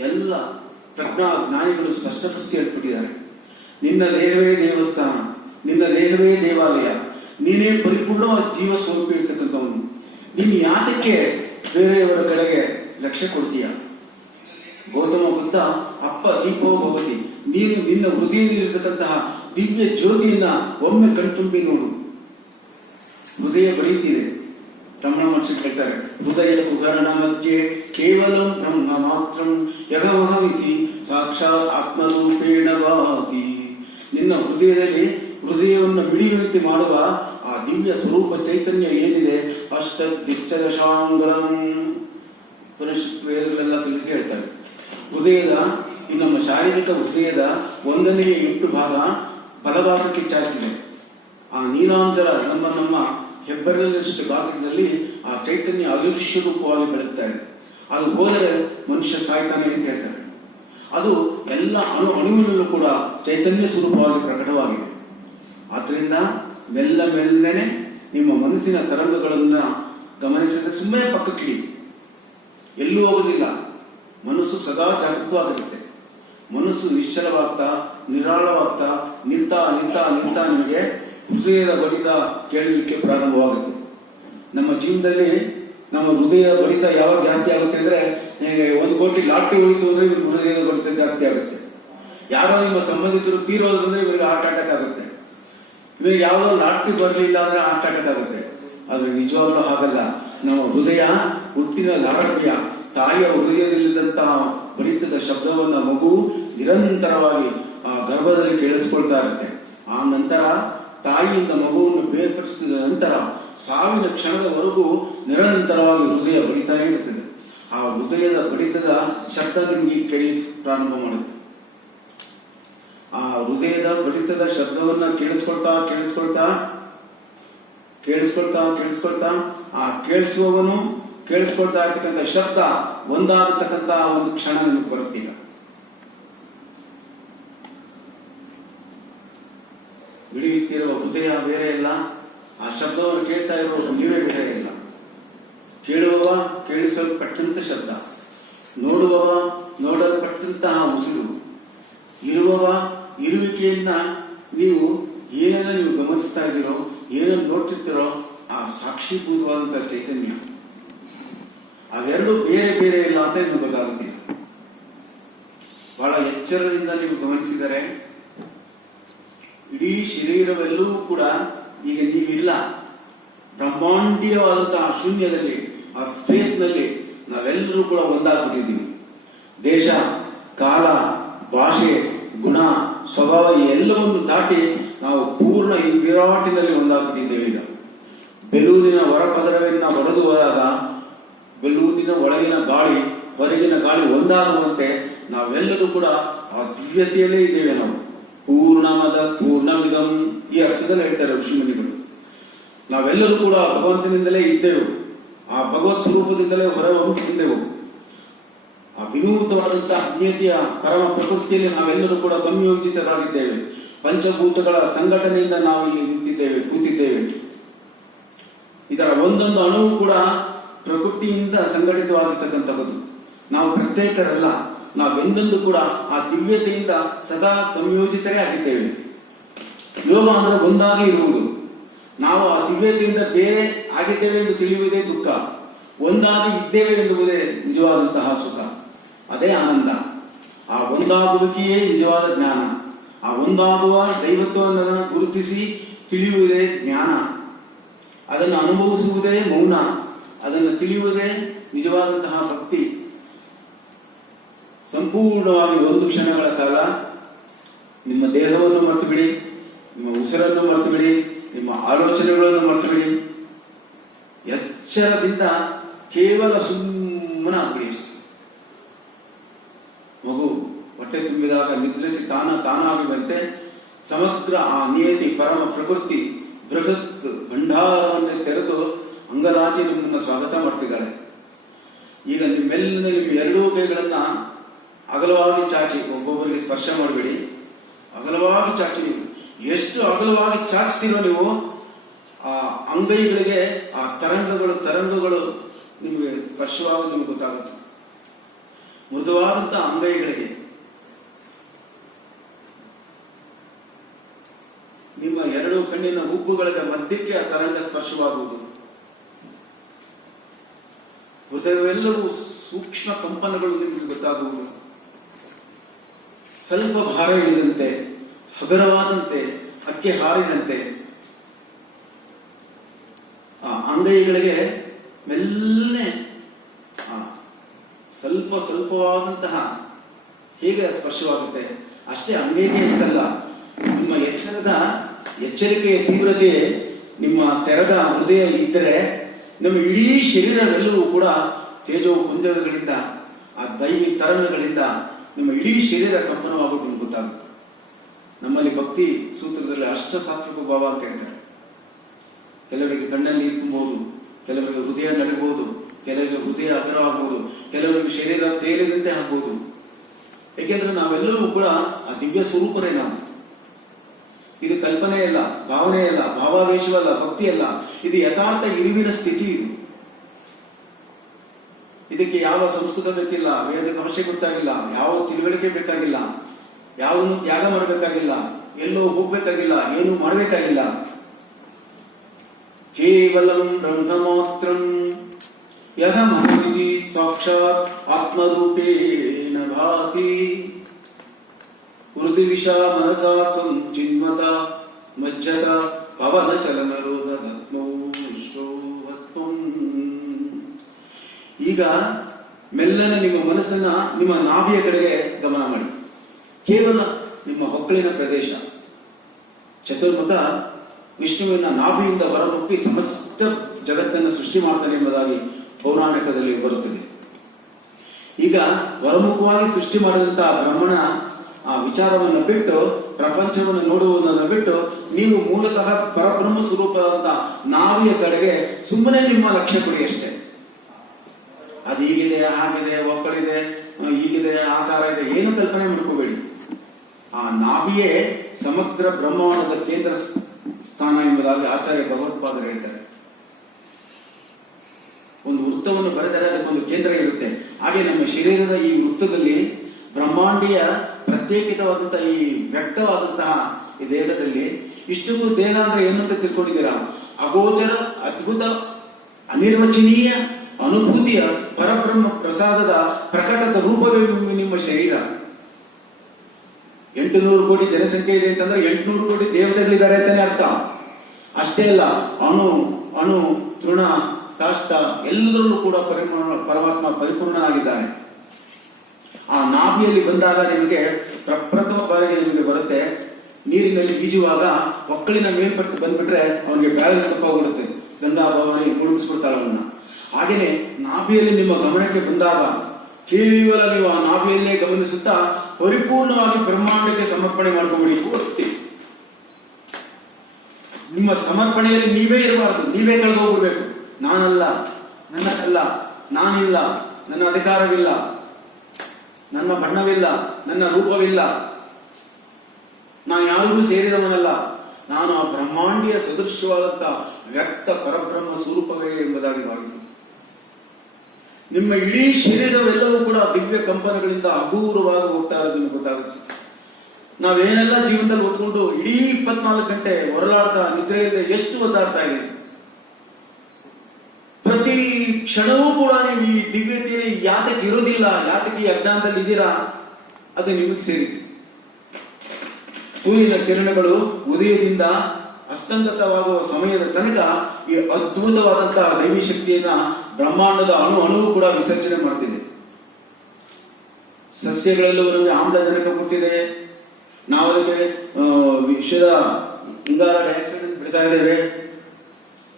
ಎಲ್ಲ ಪ್ರಜ್ಞಾ ಜ್ಞಾನಿಗಳು ಸ್ಪಷ್ಟಪಡಿಸಿ ಹೇಳ್ಬಿಟ್ಟಿದ್ದಾರೆ. ನಿನ್ನ ದೇಹವೇ ದೇವಸ್ಥಾನ, ನಿನ್ನ ದೇಹವೇ ದೇವಾಲಯ, ನೀನೇ ಪರಿಪೂರ್ಣವಾದ ಜೀವ ಸ್ವರೂಪ ಇರ್ತಕ್ಕಂಥವನು. ನೀನು ಯಾತಕ್ಕೆ ಬೇರೆಯವರ ಕಡೆಗೆ ಲಕ್ಷ್ಯ ಕೊಡ್ತೀಯ? ಗೌತಮ ಬುದ್ಧ ಅಪ್ಪ ದೀಪೋ ಭವತಿ, ನೀನು ನಿನ್ನ ಹೃದಯದಲ್ಲಿರತಕ್ಕಂತಹ ದಿವ್ಯ ಜ್ಯೋತಿಯನ್ನ ಒಮ್ಮೆ ಕಣ್ತುಂಬಿ ನೋಡು. ಹೃದಯ ಬಡಿಯುತ್ತಿದೆ. ರಮಣ ಮಹರ್ಷಿ ಹೇಳ್ತಾರೆ, ಹೃದಯ ಉದರಣ ಮಧ್ಯೆ ಕೇವಲ ಬ್ರಹ್ಮ ಮಾತ್ರ ಯಗಮಹಮಿತಿ ಸಾಕ್ಷಾತ್ ಆತ್ಮರೂಪೇಣ ಭಾತಿ. ನಿನ್ನ ಹೃದಯವನ್ನು ಮಿಡಿಯುವಂತೆ ಮಾಡುವ ಆ ದಿವ್ಯ ಸ್ವರೂಪ ಚೈತನ್ಯ ಏನಿದೆ, ಅಷ್ಟದಿಶ್ಚದಶಾಂಗಲಂ ಪರಿಶುದ್ಧ ವೇದಗಳೆಲ್ಲ ತಿಳಿಸಿ ಹೇಳ್ತಾರೆ. ಹೃದಯದ ಈ ನಮ್ಮ ಶಾರೀರಿಕ ಹೃದಯದ 1/8 ಭಾಗ ಬಲಭಾಗಕ್ಕೆ ಚಾಚಿದೆ. ಆ ನೀಲಾಂಜಲ ನಮ್ಮ ಹೆಬ್ಬೆರಳಿನಷ್ಟು ಗಾತ್ರದಲ್ಲಿ ಆ ಚೈತನ್ಯ ಅದೃಶ್ಯ ರೂಪವಾಗಿ ಬೆಳಗ್ತಾ ಇದೆ. ಅದು ಹೋದರೆ ಮನುಷ್ಯ ಸಾಯ್ತಾನೆ ಅಂತ ಹೇಳ್ತಾರೆ. ಅದು ಎಲ್ಲ ಅಣುವಿನಲ್ಲೂ ಕೂಡ ಚೈತನ್ಯ ಸ್ವರೂಪವಾಗಿ ಪ್ರಕಟವಾಗಿದೆ. ಆದ್ರಿಂದ ಮೆಲ್ಲನೆ ನಿಮ್ಮ ಮನಸ್ಸಿನ ತರಂಗಗಳನ್ನ ಗಮನಿಸಿದ್ರೆ ಸುಮ್ಮನೆ ಪಕ್ಕಕ್ಕಿಡಿ, ಎಲ್ಲೂ ಹೋಗೋದಿಲ್ಲ. ಮನಸ್ಸು ಸದಾ ಜಾಗೃತವಾಗಿರುತ್ತೆ. ಮನಸ್ಸು ನಿಶ್ಚಲವಾಗ್ತಾ ನಿರಾಳವಾಗ್ತಾ ನಿಂತ ನಿಮಗೆ ಹೃದಯದ ಬಡಿತ ಕೇಳಲಿಕ್ಕೆ ಪ್ರಾರಂಭವಾಗುತ್ತೆ. ನಮ್ಮ ಜೀವನದಲ್ಲಿ ನಮ್ಮ ಹೃದಯ ಬಡಿತ ಯಾವಾಗ ಜಾಸ್ತಿ ಆಗುತ್ತೆ ಅಂದ್ರೆ, 1 ಕೋಟಿ ಲಾಟ್ರಿ ಹೊಡಿತು ಅಂದ್ರೆ ಇವ್ರಿಗೆ ಹೃದಯದ ಬಡಿತ ಜಾಸ್ತಿ ಆಗುತ್ತೆ. ಯಾರೋ ನಿಮ್ಮ ಸಂಬಂಧಿಕರು ತೀರೋದ್ರಂದ್ರೆ ಇವರಿಗೆ ಹಾರ್ಟ್ ಅಟ್ಯಾಕ್ ಆಗುತ್ತೆ. ಇವರಿಗೆ ಯಾವುದೋ ಲಾಟ್ರಿ ಬರಲಿಲ್ಲ ಅಂದ್ರೆ ಹಾರ್ಟ್ ಅಟ್ಯಾಕ್ ಆಗುತ್ತೆ. ಆದ್ರೆ ನಿಜವಾಗ್ಲೂ ಹಾಗಲ್ಲ. ನಮ್ಮ ಹೃದಯ ಹುಟ್ಟಿನ ಲಾರಭ್ಯ, ತಾಯಿಯ ಹೃದಯದಲ್ಲಿದ್ದಂತಹ ಬಡಿತದ ಶಬ್ದವನ್ನ ಮಗು ನಿರಂತರವಾಗಿ ಆ ಗರ್ಭದಲ್ಲಿ ಕೇಳಿಸ್ಕೊಳ್ತಾ ಇರುತ್ತೆ. ಆ ನಂತರ ತಾಯಿಯಿಂದ ಮಗುವನ್ನು ಬೇರ್ಪಡಿಸಿದ ನಂತರ ಸಾವಿನ ಕ್ಷಣದವರೆಗೂ ನಿರಂತರವಾಗಿ ಹೃದಯ ಬಡಿತಾನೇ ಇರುತ್ತದೆ. ಆ ಹೃದಯದ ಬಡಿತದ ಶಬ್ದ ನಿಮಗೆ ಕೇಳಿ ಪ್ರಾರಂಭ ಮಾಡುತ್ತೆ. ಆ ಹೃದಯದ ಬಡಿತದ ಶಬ್ದವನ್ನ ಕೇಳಿಸ್ಕೊಳ್ತಾ ಆ ಕೇಳಿಸುವವನು ಕೇಳಿಸ್ಕೊಳ್ತಾ ಇರ್ತಕ್ಕಂಥ ಶಬ್ದ ಒಂದಾಗತಕ್ಕಂತ ಒಂದು ಕ್ಷಣ ನಿಮಗೆ ಬರುತ್ತೀಗ. ಹಿಡಿಯುತ್ತಿರುವ ಹೃದಯ ಬೇರೆ ಇಲ್ಲ, ಆ ಶಬ್ದವನ್ನು ಕೇಳ್ತಾ ಇರುವುದು ನೀವೇ ಬೇರೆ ಇಲ್ಲ. ಕೇಳುವವ ಕೇಳಿಸಲ್ಪಟ್ಟಂತ ಶಬ್ದ, ನೋಡುವವ ನೋಡಲ್ಪಟ್ಟಂತಹ ಉಸಿರು, ಇರುವವ ಇರುವಿಕೆಯನ್ನ ನೀವು ಏನೇನ ನೀವು ಗಮನಿಸ್ತಾ ಇದ್ದೀರೋ, ಏನನ್ನು ನೋಡ್ತಿರ್ತೀರೋ ಆ ಸಾಕ್ಷೀಭೂತವಾದಂತಹ ಚೈತನ್ಯ, ಅವೆರಡು ಬೇರೆ ಬೇರೆ ಇಲ್ಲ ಅಂತ ನಿಮ್ಗೆ ಗೊತ್ತಾಗುತ್ತಿಲ್ಲ. ಬಹಳ ಎಚ್ಚರದಿಂದ ನೀವು ಗಮನಿಸಿದರೆ ಇಡೀ ಶರೀರವೆಲ್ಲವೂ ಕೂಡ ಈಗ ನೀವಿಲ್ಲ. ಬ್ರಹ್ಮಾಂಡೀಯವಾದಂತಹ ಶೂನ್ಯದಲ್ಲಿ, ಆ ಸ್ಪೇಸ್ ನಲ್ಲಿ ನಾವೆಲ್ಲರೂ ಕೂಡ ಒಂದಾಗ್ಬಿಟ್ಟಿದ್ದೀವಿ. ದೇಶ, ಕಾಲ, ಭಾಷೆ, ಗುಣ, ಸ್ವಭಾವ ಎಲ್ಲವನ್ನು ದಾಟಿ ನಾವು ಪೂರ್ಣ ಈ ವಿರಾಟಿನಲ್ಲಿ ಒಂದಾಗ್ಬಿಟ್ಟಿದ್ದೇವೆ. ಈಗ ಬೆಲೂನಿನ ಹೊರಪದರವನ್ನ ಒಡೆದು ಹೋದಾಗ ಬೆಲೂನಿನ ಒಳಗಿನ ಗಾಳಿ ಹೊರಗಿನ ಗಾಳಿ ಒಂದಾಗುವಂತೆ ನಾವೆಲ್ಲರೂ ಕೂಡ ಆ ದಿವ್ಯತೆಯಲ್ಲೇ ಇದ್ದೇವೆ. ನಾವು ಪೂರ್ಣಮದ ಪೂರ್ಣಮಿದಂ ಈ ಅರ್ಥದಲ್ಲಿ ಹೇಳ್ತಾರೆ ಋಷಿಮುನಿಗಳು. ನಾವೆಲ್ಲರೂ ಕೂಡ ಭಗವಂತನಿಂದಲೇ ಇದ್ದೆವು, ಆ ಭಗವತ್ ಸ್ವರೂಪದಿಂದಲೇ ಹೊರ ಹೊರಟಿದ್ದೆವು. ಆ ವಿನೂತವಾದಂತಹ ಅಜ್ಞತೆಯ ಪರಮ ಪ್ರಕೃತಿಯಲ್ಲಿ ನಾವೆಲ್ಲರೂ ಕೂಡ ಸಂಯೋಜಿತರಾಗಿದ್ದೇವೆ. ಪಂಚಭೂತಗಳ ಸಂಘಟನೆಯಿಂದ ನಾವು ಇಲ್ಲಿ ಕೂತಿದ್ದೇವೆ. ಇದರ ಒಂದೊಂದು ಅಣುವು ಕೂಡ ಪ್ರಕೃತಿಯಿಂದ ಸಂಘಟಿತವಾಗಿರ್ತಕ್ಕಂಥದ್ದು. ನಾವು ಪ್ರತ್ಯೇಕರಲ್ಲ, ನಾವೆಂದೆಂದು ಕೂಡ ಆ ದಿವ್ಯತೆಯಿಂದ ಸದಾ ಸಂಯೋಜಿತರೇ ಆಗಿದ್ದೇವೆ. ಯೋಗ ಅಂದ್ರೆ ಒಂದಾಗಿ ಇರುವುದು. ನಾವು ಆ ದಿವ್ಯತೆಯಿಂದ ಬೇರೆ ಆಗಿದ್ದೇವೆ ಎಂದು ತಿಳಿಯುವುದೇ ದುಃಖ, ಒಂದಾಗಿ ಇದ್ದೇವೆ ಎನ್ನುವುದೇ ನಿಜವಾದಂತಹ ಸುಖ. ಅದೇ ಆನಂದ. ಆ ಒಂದಾಗುವಿಕೆಯೇ ನಿಜವಾದ ಜ್ಞಾನ. ಆ ಒಂದಾಗುವ ದೈವತ್ವವನ್ನು ಗುರುತಿಸಿ ತಿಳಿಯುವುದೇ ಜ್ಞಾನ. ಅದನ್ನು ಅನುಭವಿಸುವುದೇ ಮೌನ. ಅದನ್ನು ತಿಳಿಯುವುದೇ ನಿಜವಾದಂತಹ ಭಕ್ತಿ. ಸಂಪೂರ್ಣವಾಗಿ ಒಂದು ಕ್ಷಣಗಳ ಕಾಲ ನಿಮ್ಮ ದೇಹವನ್ನು ಮರೆತು ಬಿಡಿ, ನಿಮ್ಮ ಉಸಿರನ್ನು ಮರೆತು ಬಿಡಿ, ನಿಮ್ಮ ಆಲೋಚನೆಗಳನ್ನು ಮರೆತು ಬಿಡಿ. ಎಚ್ಚರದಿಂದ ಕೇವಲ ಸುಮ್ಮನೆ ಆಗ್ಬಿಡಿ ಅಷ್ಟೇ. ಮಗು ಹೊಟ್ಟೆ ತುಂಬಿದಾಗ ನಿದ್ರಿಸಿ ತಾನಾಗುವಂತೆ ಸಮಗ್ರ ಆ ನಿಯತಿ ಪರಮ ಪ್ರಕೃತಿ ಬೃಹತ್ ಭಂಡಾರವನ್ನು ತೆರೆದು ಅಂಗಲಾಚಿ ನಿಮ್ಮನ್ನು ಸ್ವಾಗತ ಮಾಡ್ತಿದ್ದಾಳೆ. ಈಗ ನಿಮ್ಮೆಲ್ಲ ನಿಮ್ಮ ಎರಡೂ ಕೈಗಳನ್ನ ಅಗಲವಾಗಿ ಚಾಚಿ, ಒಬ್ಬೊಬ್ಬರಿಗೆ ಸ್ಪರ್ಶ ಮಾಡಬೇಡಿ, ಅಗಲವಾಗಿ ಚಾಚಿ. ನೀವು ಎಷ್ಟು ಅಗಲವಾಗಿ ಚಾಚ್ತೀರೋ ನೀವು, ಆ ಅಂಗೈಗಳಿಗೆ ಆ ತರಂಗಗಳು ನಿಮಗೆ ಸ್ಪರ್ಶವಾಗೋದು ನಿಮ್ಗೆ ಗೊತ್ತಾಗುತ್ತೆ. ಮೃದುವಾದಂತಹ ಅಂಗೈಗಳಿಗೆ ನಿಮ್ಮ ಎರಡು ಕಣ್ಣಿನ ಹುಬ್ಬುಗಳ ಮಧ್ಯಕ್ಕೆ ಆ ತರಂಗ ಸ್ಪರ್ಶವಾಗುವುದು. ಹೃದಯವೆಲ್ಲವೂ ಸೂಕ್ಷ್ಮ ಕಂಪನಗಳು ನಿಮಗೆ ಗೊತ್ತಾಗುವುದು. ಸ್ವಲ್ಪ ಭಾರ ಇಳಿದಂತೆ, ಹಗರವಾದಂತೆ, ಹಕ್ಕೆ ಹಾರಿದಂತೆ ಆ ಅಂಗೈಗಳಿಗೆ ಮೆಲ್ಲನೆ ಸ್ವಲ್ಪವಾದಂತಹ ಹೇಗೆ ಸ್ಪರ್ಶವಾಗುತ್ತೆ ಅಷ್ಟೇ. ಅಂಗೈಗೆ ಅಂತಲ್ಲ, ನಿಮ್ಮ ಎಚ್ಚರಿಕೆಯ ತೀವ್ರತೆ ನಿಮ್ಮ ತೆರೆದ ಹೃದಯ ಇದ್ದರೆ ನಮ್ಮ ಇಡೀ ಶರೀರವೆಲ್ಲವೂ ಕೂಡ ತೇಜೋ ಪುಂಜಗಳಿಂದ, ಆ ದೈವಿ ತರಂಗಗಳಿಂದ ನಿಮ್ಮ ಇಡೀ ಶರೀರ ಕಂಪನವಾಗೋದು ನಿಮ್ಗೆ ಗೊತ್ತಾಗುತ್ತೆ. ನಮ್ಮಲ್ಲಿ ಭಕ್ತಿ ಸೂತ್ರದಲ್ಲಿ ಅಷ್ಟ ಸಾತ್ವಿಕ ಭಾವ ಅಂತ ಹೇಳ್ತಾರೆ. ಕೆಲವರಿಗೆ ಕಣ್ಣಲ್ಲಿ ನೀರು ತುಂಬಬಹುದು, ಕೆಲವರಿಗೆ ಹೃದಯ ನಡಬಹುದು, ಕೆಲವರಿಗೆ ಹೃದಯ ಅಗ್ರವಾಗಬಹುದು, ಕೆಲವರಿಗೆ ಶರೀರ ತೇಲಿದಂತೆ ಆಗ್ಬಹುದು. ಏಕೆಂದ್ರೆ ನಾವೆಲ್ಲವೂ ಕೂಡ ಆ ದಿವ್ಯ ಸ್ವರೂಪರೇ ನಾವು. ಇದು ಕಲ್ಪನೆ ಅಲ್ಲ, ಭಾವನೆ ಅಲ್ಲ, ಭಾವಾವೇಶವಲ್ಲ, ಭಕ್ತಿ ಅಲ್ಲ. ಇದು ಯಥಾರ್ಥ ಇರುವಿನ ಸ್ಥಿತಿ. ಇದಕ್ಕೆ ಯಾವ ಸಂಸ್ಕೃತ ಬೇಕಿಲ್ಲ, ವೇದ ಭಾಷೆ ಗೊತ್ತಾಗಿಲ್ಲ, ಯಾವ ತಿಳುವಳಿಕೆ ಬೇಕಾಗಿಲ್ಲ, ಯಾವುದನ್ನು ತ್ಯಾಗ ಮಾಡಬೇಕಾಗಿಲ್ಲ, ಎಲ್ಲೋ ಹೋಗ್ಬೇಕಾಗಿಲ್ಲ, ಏನು ಮಾಡಬೇಕಾಗಿಲ್ಲ. ಕೇವಲಂ ಬ್ರಹ್ಮ ಮಾತ್ರಂ ಯಹಮಹಮಿತಿ ಸಾಕ್ಷಾತ್ ಆತ್ಮರೂಪೇಣ ಭಾತಿ ಹೃದಿವಿಷ ಮನಸಾ ಸಂಚಿನ್ಮತ ಮಜ್ಜತ ಪವನ ಚಲನರೋಧ ಧತ್ಮೌ. ಈಗ ಮೆಲ್ಲನೆ ನಿಮ್ಮ ಮನಸ್ಸನ್ನ ನಿಮ್ಮ ನಾಭಿಯ ಕಡೆಗೆ ಗಮನ ಮಾಡಿ. ಕೇವಲ ನಿಮ್ಮ ಹೊಕ್ಕಳಿನ ಪ್ರದೇಶ. ಚತುರ್ಮುಖ ವಿಷ್ಣುವಿನ ನಾಭಿಯಿಂದ ಹೊರಮುಕ್ಕಿ ಸಮಸ್ತ ಜಗತ್ತನ್ನು ಸೃಷ್ಟಿ ಮಾಡ್ತಾನೆ ಎಂಬುದಾಗಿ ಪೌರಾಣಿಕದಲ್ಲಿ ಬರುತ್ತದೆ. ಈಗ ಹೊರಮುಖವಾಗಿ ಸೃಷ್ಟಿ ಮಾಡಿದಂತಹ ಬ್ರಹ್ಮಣ ಆ ವಿಚಾರವನ್ನು ಬಿಟ್ಟು, ಪ್ರಪಂಚವನ್ನು ನೋಡುವುದನ್ನು ಬಿಟ್ಟು, ನೀವು ಮೂಲತಃ ಪರಬ್ರಹ್ಮ ಸ್ವರೂಪದಂತಹ ನಾವಿಯ ಕಡೆಗೆ ಸುಮ್ಮನೆ ನಿಮ್ಮ ಲಕ್ಷ್ಯ ಕೊಡಿ ಅಷ್ಟೇ. ಅದು ಹೀಗಿದೆ, ಹಾಗಿದೆ, ಒಕ್ಕಳಿದೆ, ಹೀಗಿದೆ, ಆಕಾರ ಇದೆ, ಏನು ಕಲ್ಪನೆ ಮಾಡ್ಕೋಬೇಡಿ. ಆ ನಾಭಿಯೇ ಸಮಗ್ರ ಬ್ರಹ್ಮಾಂಡದ ಕೇಂದ್ರ ಸ್ಥಾನ ಎಂಬುದಾಗಿ ಆಚಾರ್ಯ ಭಗವತ್ಪಾದರು ಹೇಳ್ತಾರೆ. ಒಂದು ವೃತ್ತವನ್ನು ಬರೆದರೆ ಅದಕ್ಕೊಂದು ಕೇಂದ್ರ ಇರುತ್ತೆ. ಹಾಗೆ ನಮ್ಮ ಶರೀರದ ಈ ವೃತ್ತದಲ್ಲಿ ಬ್ರಹ್ಮಾಂಡೀಯ ಪ್ರತ್ಯೇಕಿತವಾದಂತಹ ಈ ವ್ಯಕ್ತವಾದಂತಹ ಈ ದೇಹದಲ್ಲಿ ಇಷ್ಟಕ್ಕೂ ದೇಹ ಅಂದ್ರೆ ಏನು ಅಂತ ತಿಳ್ಕೊಂಡಿದ್ದೀರಾ? ಅಗೋಚರ, ಅದ್ಭುತ, ಅನಿರ್ವಚನೀಯ ಅನುಭೂತಿಯ ಪರಬ್ರಹ್ಮ ಪ್ರಸಾದದ ಪ್ರಕಟದ ರೂಪವೇ ನಿಮ್ಮ ಶರೀರ. 800 ಕೋಟಿ ಜನಸಂಖ್ಯೆ ಇದೆ ಅಂತಂದ್ರೆ 800 ಕೋಟಿ ದೇವತೆಗಳಿದ್ದಾರೆ ಅಂತಾನೆ ಅರ್ಥ. ಅಷ್ಟೇ ಅಲ್ಲ, ಅಣು ತೃಣ ಕಾಷ್ಟ ಎಲ್ಲರಲ್ಲೂ ಕೂಡ ಪರಮಾತ್ಮ ಪರಿಪೂರ್ಣನಾಗಿದ್ದಾನೆ. ಆ ನಾಭಿಯಲ್ಲಿ ಬಂದಾಗ ನಿಮಗೆ ಪ್ರಪ್ರಥಮ ಬಾರಿಗೆ ನಿಮಗೆ ಬರುತ್ತೆ. ನೀರಿನಲ್ಲಿ ಈಜುವಾಗ ಒಕ್ಕಳಿನ ಮೇಲ್ಪಟ್ಟು ಬಂದ್ಬಿಟ್ರೆ ಅವನಿಗೆ ಬ್ಯಾಲೆನ್ಸ್ ತಪ್ಪಾಗ್ಬಿಡುತ್ತೆ, ಗಂಗಾ ಭವಾನಿ ಮುಳುಗಿಸ್ಬಿಡ್ತಾಳೆ ಅವನ್ನ. ಹಾಗೇನೆ ನಾಭಿಯಲ್ಲಿ ನಿಮ್ಮ ಗಮನಕ್ಕೆ ಬಂದಾಗ ಕೇವಲ ನೀವು ಆ ನಾಭಿಯಲ್ಲೇ ಗಮನಿಸುತ್ತಾ ಪರಿಪೂರ್ಣವಾಗಿ ಬ್ರಹ್ಮಾಂಡಕ್ಕೆ ಸಮರ್ಪಣೆ ಮಾಡ್ಕೊಂಡ್ಬಿಡಿ. ಪೂರ್ತಿ ನಿಮ್ಮ ಸಮರ್ಪಣೆಯಲ್ಲಿ ನೀವೇ ಇರಬಾರದು, ನೀವೇ ಕಳೆದೋಗ್ಬಿಡ್ಬೇಕು. ನಾನಲ್ಲ, ನನ್ನದಲ್ಲ, ನಾನಿಲ್ಲ, ನನ್ನ ಅಧಿಕಾರವಿಲ್ಲ, ನನ್ನ ಬಣ್ಣವಿಲ್ಲ, ನನ್ನ ರೂಪವಿಲ್ಲ, ನಾನು ಯಾರಿಗೂ ಸೇರಿದವನಲ್ಲ, ನಾನು ಆ ಬ್ರಹ್ಮಾಂಡೀಯ ಸದೃಶ್ಯವಾದಂತಹ ವ್ಯಕ್ತ ಪರಬ್ರಹ್ಮ ಸ್ವರೂಪವೇ ಎಂಬುದಾಗಿ ಭಾವಿಸಿ ನಿಮ್ಮ ಇಡೀ ಶರೀರವೆಲ್ಲವೂ ಕೂಡ ದಿವ್ಯ ಕಂಪನಗಳಿಂದ ಅಗೂರವಾಗಿ ಹೋಗ್ತಾ ಇರೋದನ್ನು ಗೊತ್ತಾಗುತ್ತೆ. ನಾವೇನೆಲ್ಲ ಜೀವನದಲ್ಲಿ ಹೊತ್ಕೊಂಡು ಇಡೀ 24 ಗಂಟೆ ಹೊರಲಾಡ್ತಾ ನಿದ್ರೆಯಿಂದ ಎಷ್ಟು ಒದ್ದಾಡ್ತಾ ಇದೆ. ಪ್ರತಿ ಕ್ಷಣವೂ ಕೂಡ ನೀವು ಈ ದಿವ್ಯತೆಯಲ್ಲಿ ಯಾತಕ್ಕೆ ಇರೋದಿಲ್ಲ, ಯಾತಕ್ಕೆ ಈ ಅಜ್ಞಾನದಲ್ಲಿ ಇದ್ದೀರಾ, ಅದು ನಿಮಗೆ ಸೇರಿತು. ಸೂರ್ಯನ ಕಿರಣಗಳು ಉದಯದಿಂದ ಅಸ್ತಂಗತವಾಗುವ ಸಮಯದ ತನಕ ಈ ಅದ್ಭುತವಾದಂತಹ ದೈವಿ ಶಕ್ತಿಯನ್ನ ಬ್ರಹ್ಮಾಂಡದ ಅಣುವು ಕೂಡ ವಿಸರ್ಜನೆ ಮಾಡ್ತಿದೆ. ಸಸ್ಯಗಳೆಲ್ಲವೂ ನಮಗೆ ಆಮ್ಲಜನಕ ಕೊಡ್ತಿದೆ, ನಾವು ಅದಕ್ಕೆ ವಿಷದ ಇಂಗಾಲ ಡೈಆಕ್ಸೈಡ್ ಬಿಡ್ತಾ ಇದ್ದೇವೆ.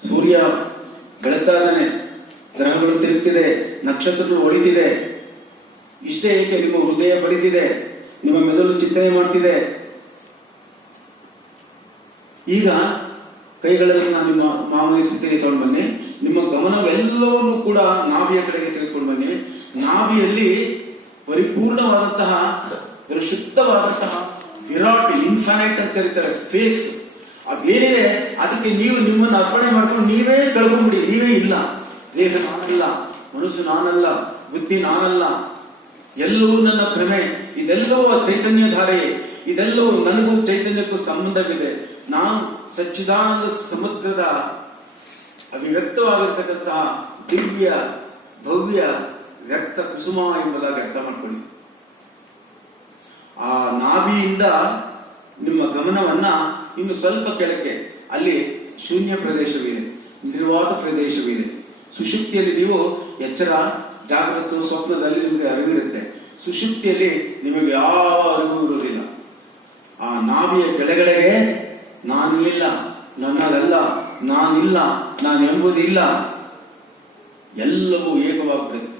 ಸೂರ್ಯ ಬೆಳಗ್ತಾ ಇದ್ದಾನೆ, ಗ್ರಹಗಳು ತಿರುಗ್ತಿದೆ, ನಕ್ಷತ್ರಗಳು ಹೊಳಿತಿದೆ. ಇಷ್ಟೇ ಏಕೆ, ನಿಮ್ಮ ಹೃದಯ ಬಡಿತಿದೆ, ನಿಮ್ಮ ಮೆದುಳು ಚಿಂತನೆ ಮಾಡ್ತಿದೆ. ಈಗ ಕೈಗಳಲ್ಲಿ ನಾನು ನಿಮ್ಮ ಮಾಮೂಲಿ ಸ್ಥಿತಿಗೆ ತಗೊಂಡು ಬನ್ನಿ. ನಿಮ್ಮ ಗಮನವೆಲ್ಲವನ್ನೂ ಕೂಡ ನಾಭಿಯ ಕಡೆಗೆ ತೆಗೆದುಕೊಂಡು ಬನ್ನಿ. ನಾಭಿಯಲ್ಲಿ ಪರಿಪೂರ್ಣವಾದಂತಹ ಶುದ್ಧವಾದಂತಹ ವಿರಾಟ್ ಇನ್ಫೈನೈಟ್ ಅಂತ ಕರೀತಾರೆ ಸ್ಪೇಸ್ ಅದೇನಿದೆ, ಅದಕ್ಕೆ ನೀವು ನಿಮ್ಮನ್ನು ಅರ್ಪಣೆ ಮಾಡ್ಕೊಂಡು ನೀವೇ ಕಳ್ಕೊಂಡ್ಬಿಡಿ. ನೀವೇ ಇಲ್ಲ, ದೇಹ ನಾನಲ್ಲ, ಮನಸ್ಸು ನಾನಲ್ಲ, ಬುದ್ಧಿ ನಾನಲ್ಲ, ಎಲ್ಲವೂ ನನ್ನ ಭ್ರಮೆ, ಇದೆಲ್ಲವೂ ಚೈತನ್ಯ ಧಾರೆಯೇ, ಇದೆಲ್ಲವೂ ನನಗೂ ಚೈತನ್ಯಕ್ಕೂ ಸಂಬಂಧವಿದೆ. ನಾನು ಸಚ್ಚಿದಾನಂದ ಸಮುದ್ರದ ಅಭಿವ್ಯಕ್ತವಾಗಿರ್ತಕ್ಕಂತಹ ದಿವ್ಯ ಭವ್ಯ ವ್ಯಕ್ತ ಕುಸುಮ ಎಂಬುದಾಗಿ ಅರ್ಥ ಮಾಡ್ಕೊಳ್ಳಿ. ಆ ನಾಭಿಯಿಂದ ನಿಮ್ಮ ಗಮನವನ್ನ ಇನ್ನು ಸ್ವಲ್ಪ ಕೆಳಕ್ಕೆ, ಅಲ್ಲಿ ಶೂನ್ಯ ಪ್ರದೇಶವಿದೆ, ನಿರ್ವಾತ ಪ್ರದೇಶವಿದೆ. ಸುಷುಪ್ತಿಯಲ್ಲಿ ನೀವು ಎಚ್ಚರ, ಜಾಗೃತ, ಸ್ವಪ್ನದಲ್ಲಿ ನಿಮಗೆ ಅರಿವಿರುತ್ತೆ. ಸುಷುಪ್ತಿಯಲ್ಲಿ ನಿಮಗೆ ಯಾವ ಅರಿವು ಇರುವುದಿಲ್ಲ. ಆ ನಾಭಿಯ ಕೆಳಗಡೆಗೆ ನಾನಿಲ್ಲ, ನನ್ನದಲ್ಲ, ನಾನಿಲ್ಲ, ನಾನೆಂಬುದಿಲ್ಲ, ಎಲ್ಲವೂ ಏಕವಾಗ್ಬಿಡುತ್ತೆ.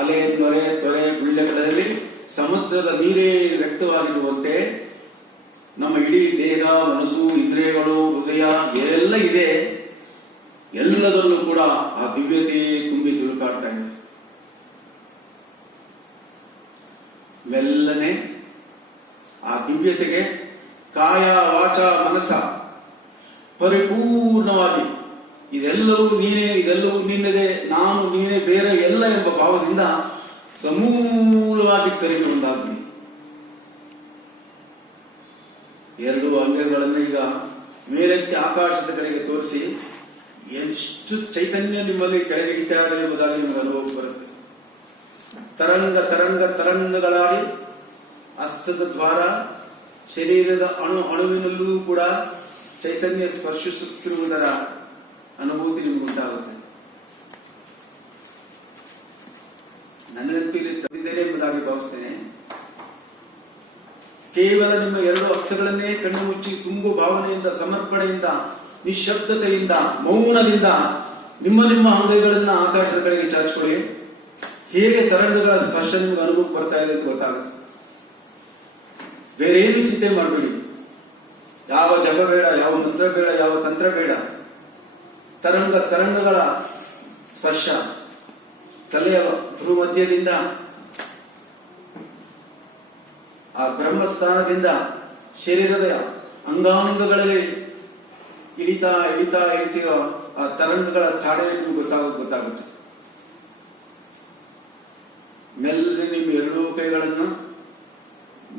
ಅಲೆ, ನೊರೆ, ತೊರೆ, ಗುಳ್ಳೆಗಳಲ್ಲಿ ಸಮುದ್ರದ ನೀರೇ ವ್ಯಕ್ತವಾಗಿರುವಂತೆ ನಮ್ಮ ಇಡೀ ದೇಹ, ಮನಸ್ಸು, ಇಂದ್ರಿಯಗಳು, ಹೃದಯ ಎಲ್ಲ ಇದೆ. ಎಲ್ಲದರಲ್ಲೂ ಕೂಡ ಆ ದಿವ್ಯತೆ ತುಂಬಿ ತುಳುಕಾಡ್ತಾ ಇದೆ. ಮೆಲ್ಲನೆ ಆ ದಿವ್ಯತೆಗೆ ಕಾಯ, ವಾಚ, ಮನಸ್ಸ ಪರಿಪೂರ್ಣವಾಗಿ ಇದೆಲ್ಲವೂ ನೀನೇ, ಇದೆಲ್ಲವೂ ನಿನ್ನದೇ, ನಾನು ನೀನೇ ಬೇರೆ ಎಲ್ಲ ಎಂಬ ಭಾವದಿಂದ ಸಮೂಲವಾಗಿ ಕರೆಗೆ ಒಂದಾಗ್ಲಿ. ಎರಡು ಅಂಗಗಳನ್ನು ಈಗ ಮೇಲೆತ್ತಿ ಆಕಾಶದ ಕಡೆಗೆ ತೋರಿಸಿ ಎಷ್ಟು ಚೈತನ್ಯ ನಿಮ್ಮಲ್ಲಿ ಕೆಳಗೆ ಇಳಿತಾ ಇದೆ ಎಂಬುದಾಗಿ ನಿಮಗೆ ಅನುಭವ ಬರುತ್ತೆ. ತರಂಗ ತರಂಗ ತರಂಗಗಳಾಗಿ ಹಸ್ತದ ದ್ವಾರ ಶರೀರದ ಅಣುವಿನಲ್ಲೂ ಕೂಡ ಚೈತನ್ಯ ಸ್ಪರ್ಶಿಸುತ್ತಿರುವುದರ ಅನುಭೂತಿ ನಿಮ್ಗೆ ಉಂಟಾಗುತ್ತೆ. ನನಗಂತೂ ಇಲ್ಲಿ ತಂದಿದ್ದೇನೆ ಎಂಬುದಾಗಿ ಭಾವಿಸ್ತೇನೆ. ಕೇವಲ ನಿಮ್ಮ ಎರಡು ಹಸ್ತಗಳನ್ನೇ ಕಣ್ಣು ಮುಚ್ಚಿ ತುಂಬು ಭಾವನೆಯಿಂದ, ಸಮರ್ಪಣೆಯಿಂದ, ನಿಶ್ಶಬ್ದತೆಯಿಂದ, ಮೌನದಿಂದ ನಿಮ್ಮ ನಿಮ್ಮ ಅಂಗಗಳನ್ನ ಆಕಾಶದ ಕಡೆಗೆ ಚಾಚಿಕೊಳ್ಳಿ. ಹೇಗೆ ತರಂಗಗಳ ಸ್ಪರ್ಶ ನಿಮ್ಗೆ ಅನುಭವ ಬರ್ತಾ ಇದೆ ಅಂತ ಗೊತ್ತಾಗುತ್ತೆ. ಬೇರೆ ಏನು ಚಿಂತೆ ಮಾಡಬೇಡಿ. ಯಾವ ಜಪ ಬೇಡ, ಯಾವ ಮಂತ್ರ ಬೇಡ, ಯಾವ ತಂತ್ರ ಬೇಡ. ತರಂಗಗಳ ಸ್ಪರ್ಶ ತಲೆಯ ಭ್ರೂಮಧ್ಯದಿಂದ ಆ ಬ್ರಹ್ಮಸ್ಥಾನದಿಂದ ಶರೀರದ ಅಂಗಾಂಗಗಳಲ್ಲಿ ಇಳಿತಾ ಇಳಿತಾ ಇಳಿತಿರೋ ಆ ತರಂಗಗಳ ತಾಡೆ ನಿಮ್ಗೆ ಗೊತ್ತಾಗುತ್ತೆ. ಮೆಲ್ಲನೆ ನಿಮ್ಮ ಎರಡೂ ಕೈಗಳನ್ನು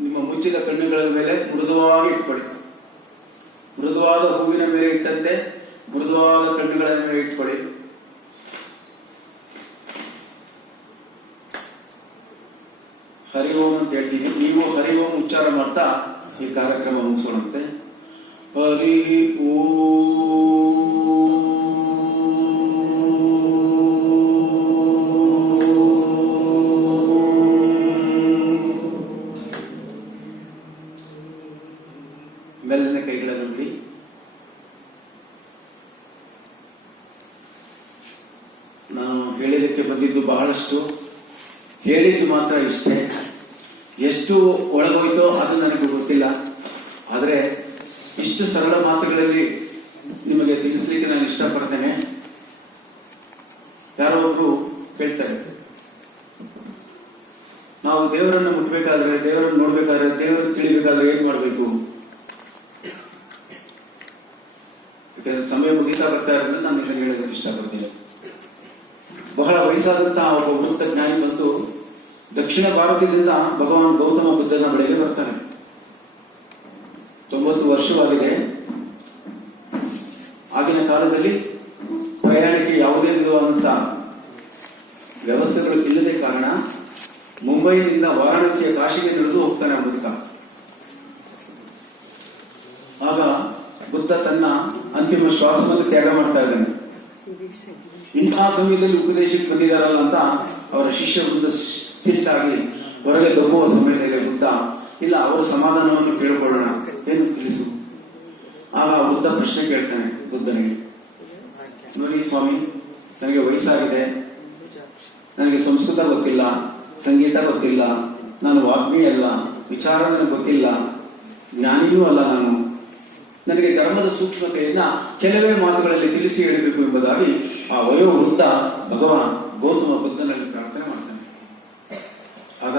ನಿಮ್ಮ ಮುಚ್ಚಿದ ಕಣ್ಣುಗಳ ಮೇಲೆ ಮೃದುವಾಗಿ ಇಟ್ಕೊಳ್ಳಿ. ಮೃದುವಾದ ಹೂವಿನ ಮೇಲೆ ಇಟ್ಟಂತೆ ಮೃದುವಾದ ಕಣ್ಣುಗಳ ಮೇಲೆ ಇಟ್ಕೊಳ್ಳಿ. ಹರಿ ಓಂ ಅಂತ ಹೇಳ್ತೀನಿ, ನೀವು ಹರಿ ಓಂ ಉಚ್ಚಾರ ಮಾಡ್ತಾ ಈ ಕಾರ್ಯಕ್ರಮ ಮುಗಿಸೋಣಂತೆ. ಹರಿ ಓಂ. ಮೆಲ್ಲನೆ ಕೈಗಳನ್ನು ಬಿಡಿ. ನಾನು ಹೇಳಿದಕ್ಕೆ ಬಂದಿದ್ದು ಬಹಳಷ್ಟು, ಹೇಳಿದ್ದು ಮಾತ್ರ ಇಷ್ಟೇ. ಎಷ್ಟು ಒಳಗೋಯ್ತೋ ಅದು ನನಗೆ ಗೊತ್ತಿಲ್ಲ. ಆದರೆ ಇಷ್ಟು ಸರಳ ಮಾತುಗಳಲ್ಲಿ ನಿಮಗೆ ತಿಳಿಸ್ಲಿಕ್ಕೆ ನಾನು ಇಷ್ಟಪಡ್ತೇನೆ. ಯಾರೋ ಒಬ್ರು ಕೇಳ್ತಾರೆ, ನಾವು ದೇವರನ್ನು ಮುಟ್ಬೇಕಾದ್ರೆ, ದೇವರನ್ನು ನೋಡ್ಬೇಕಾದ್ರೆ, ದೇವರನ್ನು ತಿಳಿಬೇಕಾದ್ರೆ ಏನ್ ಮಾಡ್ಬೇಕು? ಯಾಕಂದ್ರೆ ಸಮಯ ಮುಗಿತಾ ಬರ್ತಾ ಇರೋದ್ರಿಂದ ನಾನು ಇದನ್ನು ಹೇಳೋದಕ್ಕೆ ಇಷ್ಟಪಡ್ತೀನಿ. ಬಹಳ ವಯಸ್ಸಾದಂತಹ ಒಬ್ಬ ವೃತ್ತ ಜ್ಞಾನಿ ಬಂದು ದಕ್ಷಿಣ ಭಾರತದಿಂದ ಭಗವಾನ್ ಗೌತಮ ಬುದ್ಧನ ಬಳಿಗೆ ಬರ್ತಾನೆ. 90 ವರ್ಷವಾಗಿದೆ. ಆಗಿನ ಕಾಲದಲ್ಲಿ ಪ್ರಯಾಣಕ್ಕೆ ಯಾವುದೇ ವಿಧವಾದಂತ ವ್ಯವಸ್ಥೆಗಳು ಇಲ್ಲದೆ ಕಾರಣ ಮುಂಬೈನಿಂದ ವಾರಾಣಸಿಯ ಕಾಶಿಗೆ ನಡೆದು ಹೋಗ್ತಾನೆ ಆ ಮುದುಕ. ಆಗ ಬುದ್ಧ ತನ್ನ ಅಂತಿಮ ಶ್ವಾಸವನ್ನು ತ್ಯಾಗ ಮಾಡ್ತಾ ಇದ್ದಾನೆ. ಇಂತಹ ಸಮಯದಲ್ಲಿ ಉಪದೇಶಕ್ಕೆ ಬಂದಿದ್ದಾರಲ್ಲ ಅಂತ ಅವರ ಶಿಷ್ಯ ಬುದ್ಧ ಸಿಟ್ಟಾಗಿ ಹೊರಗೆ ತಪ್ಪುವ ಸಮಯದಲ್ಲಿ ಬುದ್ಧ ಇಲ್ಲ, ಅವರ ಸಮಾಧಾನವನ್ನು ಕೇಳಿಕೊಳ್ಳೋಣ, ಏನು ತಿಳಿಸು. ಆಗ ಬುದ್ಧ ಪ್ರಶ್ನೆ ಕೇಳ್ತಾನೆ ಬುದ್ಧನಿಗೆ, ನೋಡಿ ಸ್ವಾಮಿ, ನನಗೆ ವಯಸ್ಸಾಗಿದೆ, ನನಗೆ ಸಂಸ್ಕೃತ ಗೊತ್ತಿಲ್ಲ, ಸಂಗೀತ ಗೊತ್ತಿಲ್ಲ, ನಾನು ವಾಗ್ಮಿ ಅಲ್ಲ, ವಿಚಾರ ನನಗೆ ಗೊತ್ತಿಲ್ಲ, ಜ್ಞಾನಿಯೂ ಅಲ್ಲ ನಾನು. ನನಗೆ ಧರ್ಮದ ಸೂಕ್ಷ್ಮತೆಯನ್ನ ಕೆಲವೇ ಮಾತುಗಳಲ್ಲಿ ತಿಳಿಸಿ ಹೇಳಬೇಕು ಎಂಬುದಾಗಿ ಆ ವಯೋವೃದ್ಧ ಭಗವಾನ್ ಗೌತಮ ಬುದ್ಧನಲ್ಲಿ ಪ್ರಾರ್ಥನೆ ಮಾಡ್ತಾನೆ. ಆಗ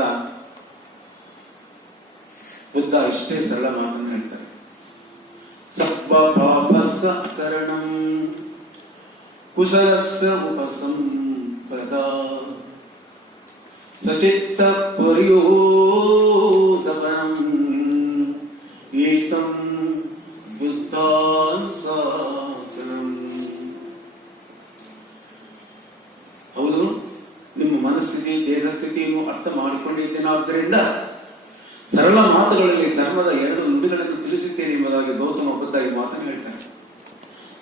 ಬುದ್ಧ ಇಷ್ಟೇ ಸರಳ ಮಾತನ್ನು ಹೇಳ್ತಾರೆ, ಸಪ್ಪ ಪಾಪಸ್ಸ ಕರಣಂ ಕುಶಲಸ್ಸ ಉಪಸಂಪದ ಸಚಿತ್ತ ಪರ್ಯೋದಪನಂ ಏತಂ ಬುದ್ಧಾನ್ ಶಾಸನಂ. ಹೌದು, ನಿಮ್ಮ ಮನಸ್ಥಿತಿ ದೇಹಸ್ಥಿತಿಯನ್ನು ಅರ್ಥ ಮಾಡಿಕೊಂಡಿದ್ದೇನಾದ್ದರಿಂದ ಸರಳ ಮಾತುಗಳಲ್ಲಿ ಧರ್ಮದ 2 ನುಡಿಗಳನ್ನು ತಿಳಿಸುತ್ತೇನೆ ಎಂಬುದಾಗಿ ಗೌತಮ ಬುದ್ಧ ಈ ಮಾತನ್ನು ಹೇಳ್ತಾರೆ.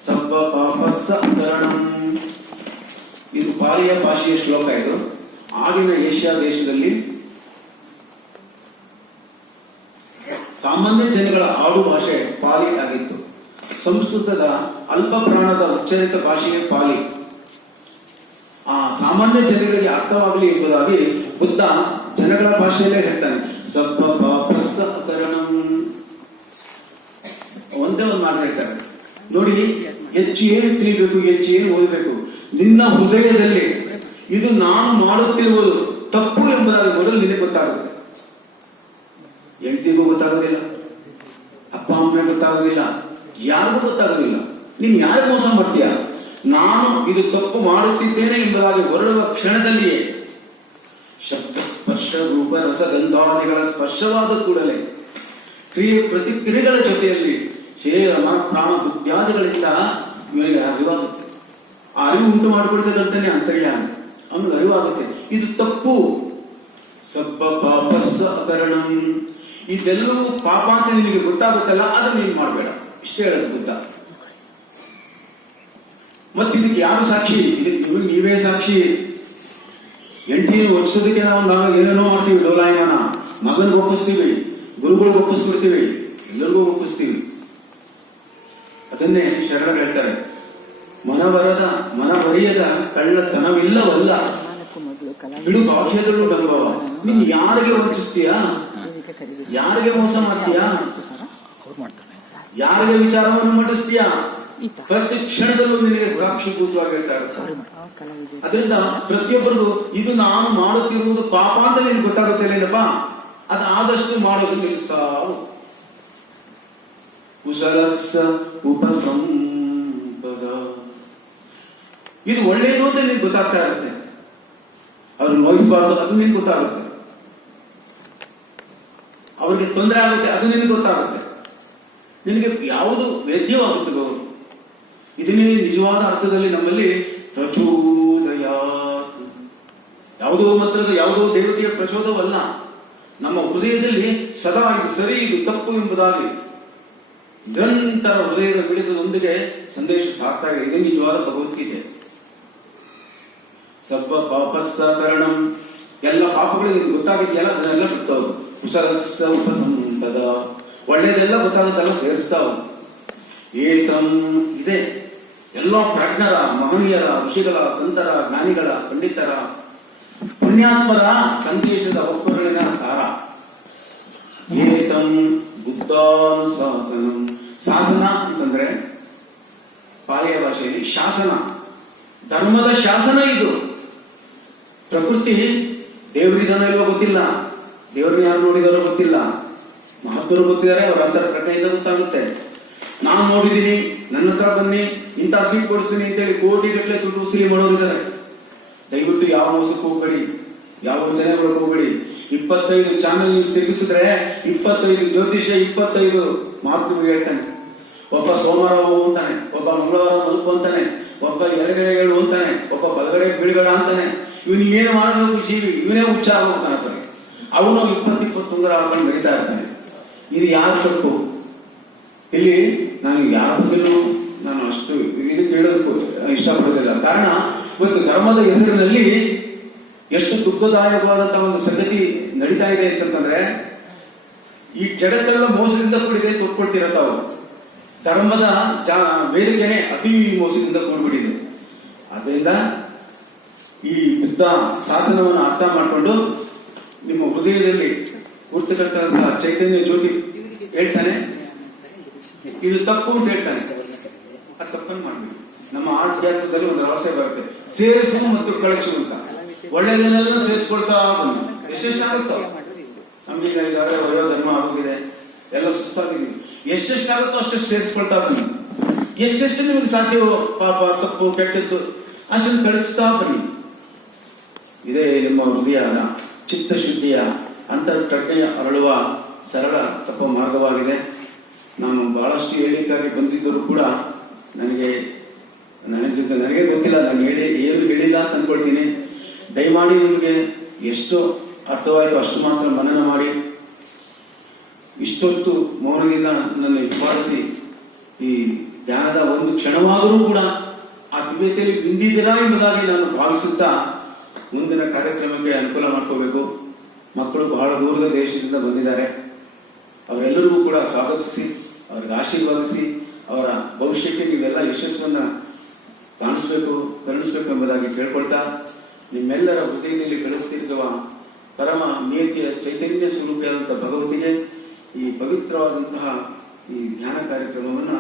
ಸಬ್ಬ ಪಾಪಸ್ಸ ಕರಣಂ, ಇದು ಪಾಲಿಯ ಭಾಷೆಯ ಶ್ಲೋಕ. ಇದು ಆಗಿನ ಏಷ್ಯಾ ದೇಶದಲ್ಲಿ ಸಾಮಾನ್ಯ ಜನಗಳ ಆಡು ಭಾಷೆ ಪಾಲಿ ಆಗಿತ್ತು. ಸಂಸ್ಕೃತದ ಅಲ್ಪ ಪ್ರಾಣದ ಉಚ್ಚರಿತ ಭಾಷೆಯೇ ಪಾಲಿ. ಆ ಸಾಮಾನ್ಯ ಜನಗಳಿಗೆ ಅರ್ಥವಾಗಲಿ ಎಂಬುದಾಗಿ ಬುದ್ಧ ಜನಗಳ ಭಾಷೆಯಲ್ಲೇ ಹೇಳ್ತಾನೆ, ಸಬ್ಬ ಪಾಪಸ್ಸ ಕರಣಂ. ಒಂದೇ ಒಂದು ಮಾತು ಹೇಳ್ತಾರೆ ನೋಡಿ, ಹೆಚ್ಚು ಏನು ತಿಳಿಬೇಕು, ಹೆಚ್ಚು ಏನು ಓದಬೇಕು, ನಿನ್ನ ಹೃದಯದಲ್ಲಿ ಇದು ನಾನು ಮಾಡುತ್ತಿರುವುದು ತಪ್ಪು ಎಂಬುದಾಗಿ ಮೊದಲು ನಿನಗೆ ಗೊತ್ತಾಗುತ್ತೆ. ಹೆಂಡತಿಗೂ ಗೊತ್ತಾಗೋದಿಲ್ಲ, ಅಪ್ಪ ಅಮ್ಮನಿಗೆ ಗೊತ್ತಾಗೋದಿಲ್ಲ, ಯಾರಿಗೂ ಗೊತ್ತಾಗೋದಿಲ್ಲ. ನೀನ್ ಯಾರಿಗೆ ಮೋಸ ಮಾಡ್ತೀಯ? ನಾನು ಇದು ತಪ್ಪು ಮಾಡುತ್ತಿದ್ದೇನೆ ಎಂಬುದಾಗಿ ಹೊರಡುವ ಕ್ಷಣದಲ್ಲಿಯೇ ಶಬ್ದ ಸ್ಪರ್ಶ ರೂಪ ರಸ ಗಂಧಾದಿಗಳ ಸ್ಪರ್ಶವಾದ ಕೂಡಲೇ ಕ್ರಿಯೆ ಪ್ರತಿಕ್ರಿಯೆಗಳ ಜೊತೆಯಲ್ಲಿ ಶೇರ ಪ್ರಾಣ ಬುದ್ಧಾದಿಗಳಿಂದ ಇವನಿಗೆ ಅರಿವಾಗುತ್ತೆ. ಆ ಅರಿವು ಉಂಟು ಮಾಡಿಕೊಳ್ತಕ್ಕಂತಾನೆ ಅಂತರ್ಯಾಮ, ಅವನಿಗೆ ಅರಿವಾಗುತ್ತೆ ಇದು ತಪ್ಪು. ಸಬ್ಬ ಪಾಪಸ್ಸ ಅಕರಣಂ, ಇದೆಲ್ಲವೂ ಪಾಪ ಅಂತ ನಿನಗೆ ಗೊತ್ತಾಗುತ್ತಲ್ಲ, ಅದನ್ನು ನೀನು ಮಾಡಬೇಡ. ಇಷ್ಟೇ ಹೇಳೋದು ಬುದ್ಧ. ಮತ್ತೆ ಇದಕ್ಕೆ ಯಾರು ಸಾಕ್ಷಿ? ಇದಕ್ಕೆ ನೀವೇ ಸಾಕ್ಷಿ. ಹೆಂಡತಿ ಒಪ್ಪಿಸೋದಕ್ಕೆ ನಾವು ಏನೇನೋ ಮಾಡ್ತೀವಿ, ಡೋಲಾಯಮಾನ, ಮಗನಿಗೆ ಒಪ್ಪಿಸ್ತೀವಿ, ಗುರುಗಳಿಗೆ ಒಪ್ಪಿಸ್ಬಿಡ್ತೀವಿ, ಎಲ್ಲರಿಗೂ ಒಪ್ಪಿಸ್ತೀವಿ. ಅದನ್ನೇ ಶರಣರು ಹೇಳ್ತಾರೆ, ಮನವರಿಯದ ಕಳ್ಳತನವಿಲ್ಲವಲ್ಲ, ಬಿಡು ಬಾಹ್ಯದಲ್ಲೂ ಅನುಭವ. ನೀನ್ ಯಾರಿಗೆ ವಂಚಿಸ್ತೀಯಾ? ಯಾರಿಗೆ ಮೋಸ ಮಾಡ್ತೀಯಾ? ಯಾರಿಗೆ ವಿಚಾರವನ್ನು ಮಂಡಿಸ್ತೀಯಾ? ಪ್ರತಿ ಕ್ಷಣದಲ್ಲೂ ನಿನಗೆ ಸಾಕ್ಷೀಭೂತವಾಗಿ ಹೇಳ್ತಾ ಇರ್ತಾರೆ. ಅದರಿಂದ ಪ್ರತಿಯೊಬ್ಬರಿಗೂ ಇದು ನಾನು ಮಾಡುತ್ತಿರುವುದು ಪಾಪ ಅಂತ ನಿನ್ಗೆ ಗೊತ್ತಾಗುತ್ತೇನೇನಪ್ಪ, ಅದು ಆದಷ್ಟು ಮಾಡೋದು ನಿಲ್ಲಿಸ್ತಾ. ಕುಶಲಸ್ಸ ಉಪಸಂಪದ, ಇದು ಒಳ್ಳೆಯದು ಅಂತ ನಿನ್ಗೆ ಗೊತ್ತಾಗ್ತಾ ಇರುತ್ತೆ. ಅವ್ರು ನೋಯಿಸಬಾರ್ದು, ಅದು ನಿನ್ಗೆ ಗೊತ್ತಾಗುತ್ತೆ. ಅವ್ರಿಗೆ ತೊಂದರೆ ಆಗುತ್ತೆ, ಅದು ನಿನಗೆ ಗೊತ್ತಾಗುತ್ತೆ. ನಿನಗೆ ಯಾವುದು ವೇದ್ಯವಾಗುತ್ತದೋ ಇದನ್ನೇ ನಿಜವಾದ ಅರ್ಥದಲ್ಲಿ ನಮ್ಮಲ್ಲಿ ಪ್ರಚೋದಯಾತ್. ಯಾವುದೋ ಮಂತ್ರದ ಯಾವುದೋ ದೇವತೆಯ ಪ್ರಚೋದವಲ್ಲ, ನಮ್ಮ ಹೃದಯದಲ್ಲಿ ಸದಾ ಇದು ಸರಿ ಇದು ತಪ್ಪು ಎಂಬುದಾಗಿ ನಿರಂತರ ಹೃದಯದ ಮಿಡಿತದೊಂದಿಗೆ ಸಂದೇಶ ಸಾಕ್ತಾ ಇದೆ. ಇದು ನಿಜವಾದ ಭಗವದ್ಗೀತೆ. ಸಬ್ಬ ಪಾಪಸ್ಸ ಕರಣಂ, ಎಲ್ಲ ಪಾಪಗಳು ನಿಮ್ಗೆ ಗೊತ್ತಾಗಿದೆಯಲ್ಲ, ಅದನ್ನೆಲ್ಲ ಬಿಡ್ತಾವು. ಕುಶಲಸ್ಸ ಉಪಸಂಪದ, ಒಳ್ಳೆಯದೆಲ್ಲ ಗೊತ್ತಾಗುತ್ತಲ್ಲ, ಸೇರಿಸ್ತಾವು. ಏತಂ, ಇದೆ ಎಲ್ಲ ಪ್ರಾಜ್ಞರ, ಮಹನೀಯರ, ಋಷಿಗಳ, ಸಂತರ, ಜ್ಞಾನಿಗಳ, ಪಂಡಿತರ, ಪುಣ್ಯಾತ್ಮರ ಸಂದೇಶದ ಒಪ್ಪರಳಿನ ಸಾರ. ಏತಂ ಬುದ್ಧಾನ್ ಶಾಸನಂ, ಶಾಸನ ಅಂತಂದ್ರೆ ಪಾಲಿಯ ಭಾಷೆಯಲ್ಲಿ ಶಾಸನ, ಧರ್ಮದ ಶಾಸನ. ಇದು ಪ್ರಕೃತಿ ದೇವರಿದಾನೋ ಇಲ್ವೋ ಗೊತ್ತಿಲ್ಲ, ದೇವ್ರನ್ನ ಯಾರು ನೋಡಿದಾರೋ ಗೊತ್ತಿಲ್ಲ, ಮಹಾತ್ಮರು ಗೊತ್ತಿದ್ದಾರೆ, ಅವ್ರ ಅಂತರ ಪ್ರಜ್ಞೆಯಿಂದ ಗೊತ್ತಾಗುತ್ತೆ. ನಾನು ನೋಡಿದೀನಿ, ನನ್ನ ಹತ್ರ ಬನ್ನಿ, ಇಂಥ ಸೀಟ್ ಕೊಡಿಸ್ತೀನಿ ಅಂತೇಳಿ ಕೋಟಿಗಟ್ಟಲೆ ದುಡ್ಡು ವಸೂಲಿ ಮಾಡೋರಿದ್ದಾರೆ. ದಯವಿಟ್ಟು ಯಾವ ಮೋಸಕ್ಕೂ ಹೋಗ್ಬೇಡಿ, ಯಾವ ವಂಚನೆಗಳಿಗೆ ಹೋಗ್ಬೇಡಿ. 25 ಚಾನೆಲ್ ನೀವು ತಿರುಗಿಸಿದ್ರೆ 25 ಜ್ಯೋತಿಷ್ಯ 25 ಮಹಾತ್ಮರು ಹೇಳ್ತಾನೆ. ಒಬ್ಬ ಸೋಮವಾರ ಹೋಗು ಅಂತಾನೆ, ಒಬ್ಬ ಮಂಗಳವಾರ ಮಲ್ಕು ಅಂತಾನೆ, ಒಬ್ಬ ಎಡಗಡೆ ಹೇಳು ಅಂತಾನೆ, ಒಬ್ಬ ಬಲಗಡೆ ಬೀಳ್ಬೇಡ ಅಂತಾನೆ. ಇವನು ಏನು ಮಾಡಬೇಕು ಜೀವಿ, ಇವನೇ ಹುಚ್ಚ ಆಗ್ತಾನೆ. ಅವನು 20 ತುಂಗರ ಹಾಕೊಂಡು ಬೆಳೀತಾ ಇರ್ತಾನೆ. ಇದು ಯಾರು ತಪ್ಪು? ಇಲ್ಲಿ ನಾನು ಯಾರ ಬಗ್ಗೆನೂ ನಾನು ಅಷ್ಟು ಇದಕ್ಕೆ ಹೇಳೋದಕ್ಕೂ ಇಷ್ಟಪಡೋದಿಲ್ಲ. ಕಾರಣ ಇವತ್ತು ಧರ್ಮದ ಹೆಸರಿನಲ್ಲಿ ಎಷ್ಟು ದುಃಖದಾಯಕವಾದಂತಹ ಒಂದು ಸಂಗತಿ ನಡೀತಾ ಇದೆ ಅಂತಂದ್ರೆ, ಈ ಜಗತ್ತೆಲ್ಲ ಮೋಸದಿಂದ ಕೂಡಿದೆ ಅಂತ ಒಪ್ಕೊಳ್ತಿರ ತಾವು. ಧರ್ಮದ ವೇದಿಕೆನೆ ಅತಿ ಮೋಸದಿಂದ ಕೂಡ್ಬಿಟ್ಟಿದೆ. ಆದ್ರಿಂದ ಈ ಬುದ್ಧ ಶಾಸನವನ್ನು ಅರ್ಥ ಮಾಡಿಕೊಂಡು ನಿಮ್ಮ ಹೃದಯದಲ್ಲಿ ಕೂರ್ತಕ್ಕಂತಹ ಚೈತನ್ಯ ಜ್ಯೋತಿ ಹೇಳ್ತಾನೆ, ಇದು ತಪ್ಪು ಅಂತ ಹೇಳ್ತಾನೆ. ಆ ತಪ್ಪನ್ನು ಮಾಡ್ಬೇಕು. ನಮ್ಮ ಆಧ್ಯಾತ್ಮದಲ್ಲಿ ಒಂದು ರಹಸ್ಯ ಬರುತ್ತೆ, ಸೇರಿಸು ಮತ್ತು ಕಳಿಸು ಅಂತ. ಒಳ್ಳೆಯದನ್ನೆಲ್ಲ ಸೇರಿಸ್ಕೊಳ್ತಾ ಬಂದು ಎಷ್ಟೆಷ್ಟಾಗುತ್ತೋ, ನಮಗೀಗ ಈಗಾಗಲೇ ವಯೋಧರ್ಮ ಆಗೋಗಿದೆ, ಎಲ್ಲ ಸುಸ್ತಾಗಿದ್ದೀವಿ. ಎಷ್ಟೆಷ್ಟಾಗುತ್ತೋ ಅಷ್ಟು ಸೇರಿಸ್ಕೊಳ್ತಾ ಬನ್ನಿ. ಎಷ್ಟೆಷ್ಟು ನಿಮಗೆ ಸಾಧ್ಯವೋ ಪಾಪ ತಪ್ಪು ಕೆಟ್ಟದ್ದು ಅಷ್ಟನ್ನು ಕಳಿಸ್ತಾ ಬನ್ನಿ. ಇದೇ ನಿಮ್ಮ ಹೃದಯದ ಚಿತ್ತಶುದ್ಧಿಯ ಅಂತರ್ ಪ್ರಜ್ಞೆಯ ಅರಳುವ ಸರಳ ತಪ್ಪ ಮಾರ್ಗವಾಗಿದೆ. ನಾನು ಬಹಳಷ್ಟು ಹೇಳಿಕೆಯಾಗಿ ಬಂದಿದ್ದರೂ ಕೂಡ ನನಗೆ ಗೊತ್ತಿಲ್ಲ, ನಾನು ಏನು ಹೇಳಿಲ್ಲ ಅಂತ ಅಂದ್ಕೊಳ್ತೀನಿ. ದಯಮಾಡಿ ನಿಮಗೆ ಎಷ್ಟು ಅರ್ಥವಾಯಿತು ಅಷ್ಟು ಮಾತ್ರ ಮನನ ಮಾಡಿ, ಇಷ್ಟೊತ್ತು ಮೌನದಿಂದ ನನ್ನ ಹಿಂಬಾಲಿಸಿ ಈ ಧ್ಯಾನದ ಒಂದು ಕ್ಷಣವಾದರೂ ಕೂಡ ಆ ದಿವ್ಯತೆಯಲ್ಲಿ ಬಿಂದಿದ್ದೀರಾ ಎಂಬುದಾಗಿ ನಾನು ಭಾವಿಸುತ್ತಾ ಮುಂದಿನ ಕಾರ್ಯಕ್ರಮಕ್ಕೆ ಅನುಕೂಲ ಮಾಡ್ಕೋಬೇಕು. ಮಕ್ಕಳು ಬಹಳ ದೂರದ ದೇಶದಿಂದ ಬಂದಿದ್ದಾರೆ, ಅವರೆಲ್ಲರಿಗೂ ಕೂಡ ಸ್ವಾಗತಿಸಿ ಅವರಿಗೆ ಆಶೀರ್ವಾದಿಸಿ ಅವರ ಭವಿಷ್ಯಕ್ಕೆ ನೀವೆಲ್ಲ ಯಶಸ್ಸನ್ನ ಕರುಣಿಸಬೇಕು ಎಂಬುದಾಗಿ ಕೇಳ್ಕೊಳ್ತಾ, ನಿಮ್ಮೆಲ್ಲರ ಹೃದಯದಲ್ಲಿ ಕಳಿಸುತ್ತಿರುವ ಪರಮ ನಿಯತಿಯ ಚೈತನ್ಯ ಸ್ವರೂಪಿಯಾದಂತಹ ಭಗವತಿಗೆ ಈ ಪವಿತ್ರವಾದಂತಹ ಈ ಧ್ಯಾನ ಕಾರ್ಯಕ್ರಮವನ್ನು